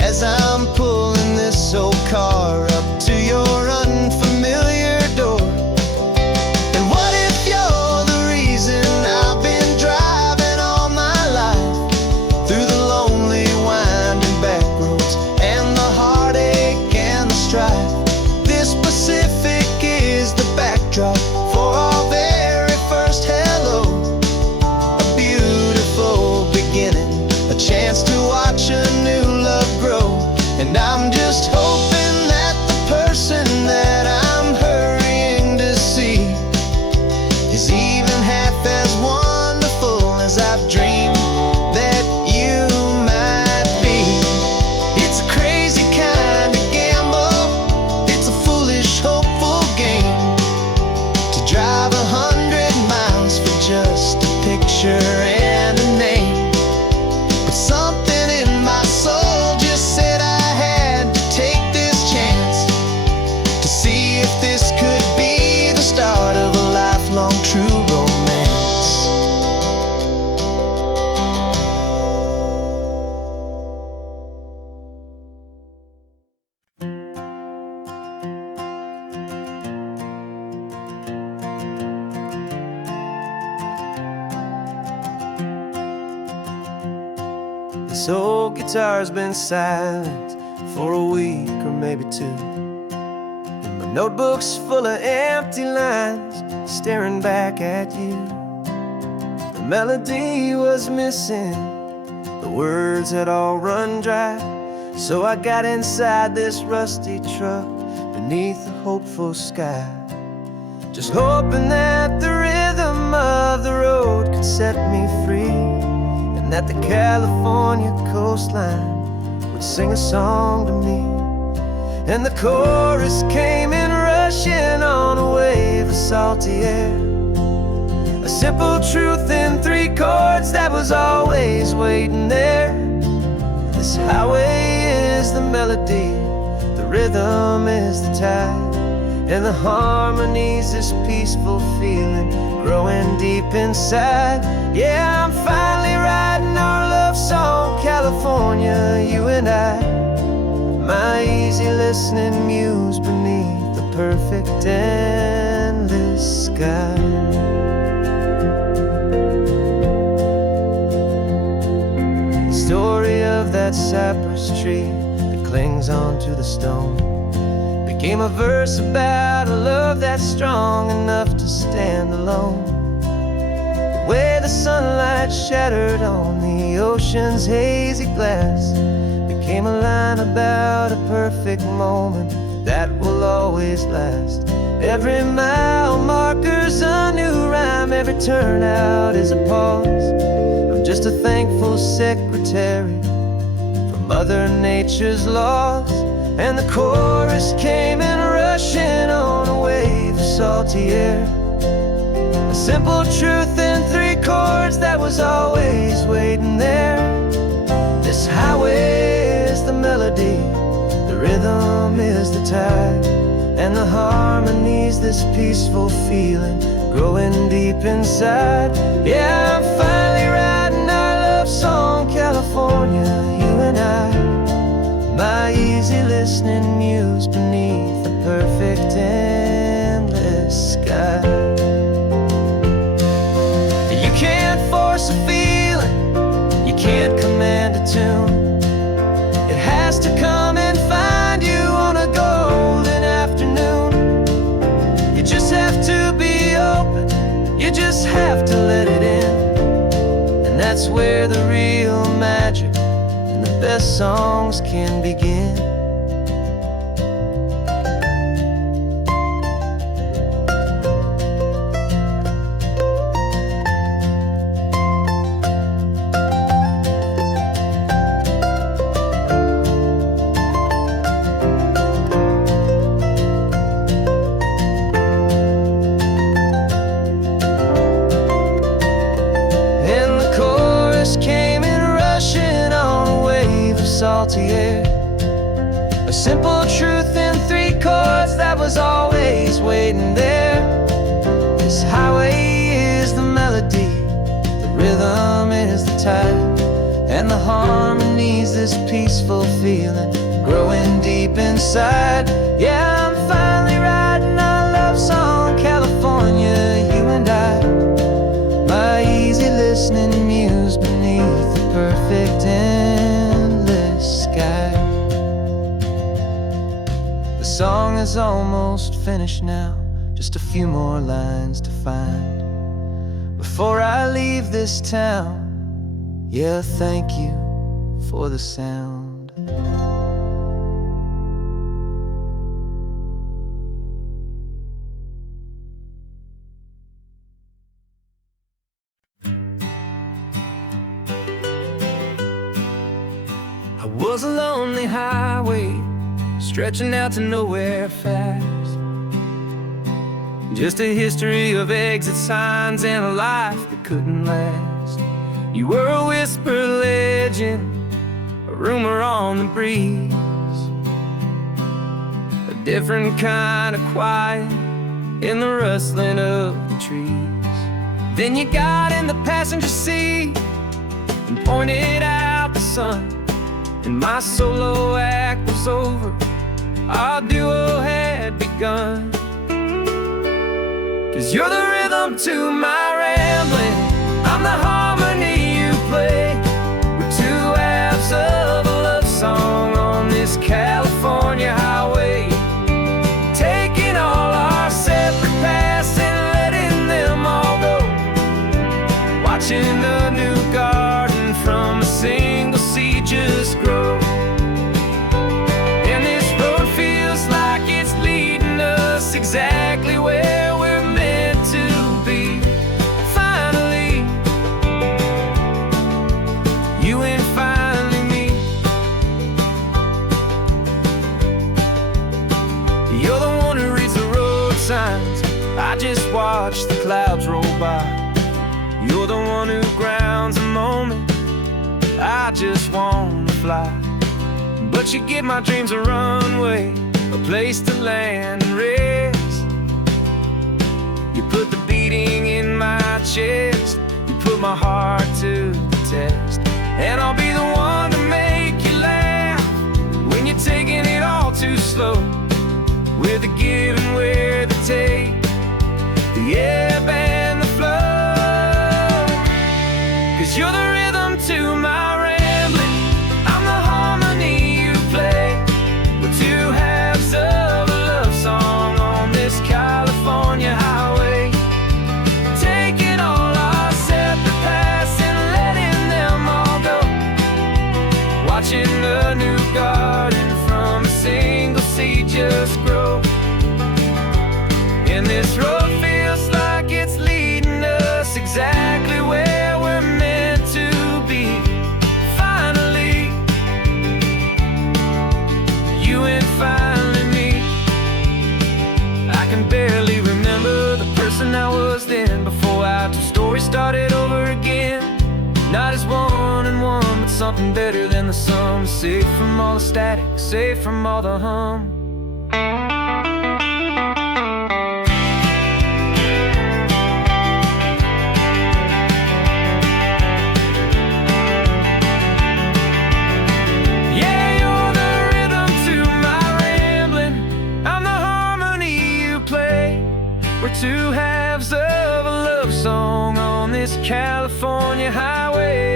as I'm pulling this old car up to your unfamiliar door. And what if you're the reason I've been driving all my life, through the lonely winding back roads and the heartache and the strife? This Pacific is the backdrop for our very first hello, a beautiful beginning, a chance to watch a new love grow. And I'm just hoping that the person that I'm hurrying to see is even half as wonderful as I've dreamed that you might be. It's a crazy kind of gamble, it's a foolish, hopeful game, to drive 100 miles for just a picture and a name. But something in my soul just said I had to take this chance, to see if this could be the start of a lifelong true romance. This old guitar's been silent for a week or maybe two, and my notebook's full of empty lines staring back at you. The melody was missing, the words had all run dry, so I got inside this rusty truck beneath the hopeful sky, just hoping that the rhythm of the road could set me free, and that the California coastline would sing a song to me. And the chorus came in rushing on a wave of salty air, a simple truth in 3 chords that was always waiting there. This highway is the melody, the rhythm is the tide, and the harmony's this peaceful feeling growing deep inside. Yeah, I'm finally writing our love song, California, you and I, my easy listening muse beneath the perfect endless sky. The story of that cypress tree that clings onto the stone became a verse about a love that's strong enough to stand alone. The way the sunlight shattered on the ocean's hazy glass became a line about a perfect moment that will always last. Every mile marker's a new rhyme, every turnout is a pause. I'm just a thankful secretary for Mother Nature's laws. And the chorus came in rushing on a wave of salty air, a simple truth in 3 chords that was always waiting there. This highway is the melody, the rhythm is the tide, and the harmony's this peaceful feeling growing deep inside. Yeah, I'm finally writing our love song, California, you and I, my easy listening muse beneath the perfect endless sky. You can't force a feeling, you can't command a tune. It has to come and find you on a golden afternoon. You just have to be open, you just have to let it in. And that's where the real magic and the best songs can begin. Came in rushing on a wave of salty air, a simple truth in 3 chords that was always waiting there. This highway is the melody, the rhythm is the tide, and the harmony's this peaceful feeling growing deep inside. Yeah, I'm finally writing our love song, California, you and I. My easy listening muse beneath the perfect endless sky. The song is almost finished now, just a few more lines to find before I leave this town. Yeah, thank you for the sound. I was a lonely highway, stretching out to nowhere fast. Just a history of exit signs and a life that couldn't last. You were a whisper legend, a rumor on the breeze, a different kind of quiet in the rustling of the trees. Then you got in the passenger seat and pointed out the sun, and my solo act was over, our duo had begun. 'Cause you're the rhythm to my rambling, I'm the harmony you play. We're 2 halves of a love song on this California highway, taking all our separate paths and letting them all go, watching a new garden from a single seed just grow. And this road feels like it's leading us exactly where we're meant to be. Finally, you and finally me. You're the one who reads the road signs, I just watch the clouds roll by. You're the one who grounds a moment, I just wanna fly. But you give my dreams a runway, a place to land and rest. You put the beating in my chest, you put my heart to the test. And I'll be the one to make you laugh when you're taking it all too slow. We're the give and we're the take, the ebb and the flow. 'Cause you're the rhythm to my rambling, I'm the harmony you play. We're 2 halves of a love song on this California highway, taking all our separate paths and letting them all go, watching a new garden from a single seed just grow. And this road feels like it's leading us exactly where we're meant to be. Finally, you and finally me. I can barely remember the person I was then, before our 2 stories started over again. Not as 1 and 1, but something better than the sum. Safe from all the static, safe from all the hum. Yeah, you're the Two halves of a love song on this California highway.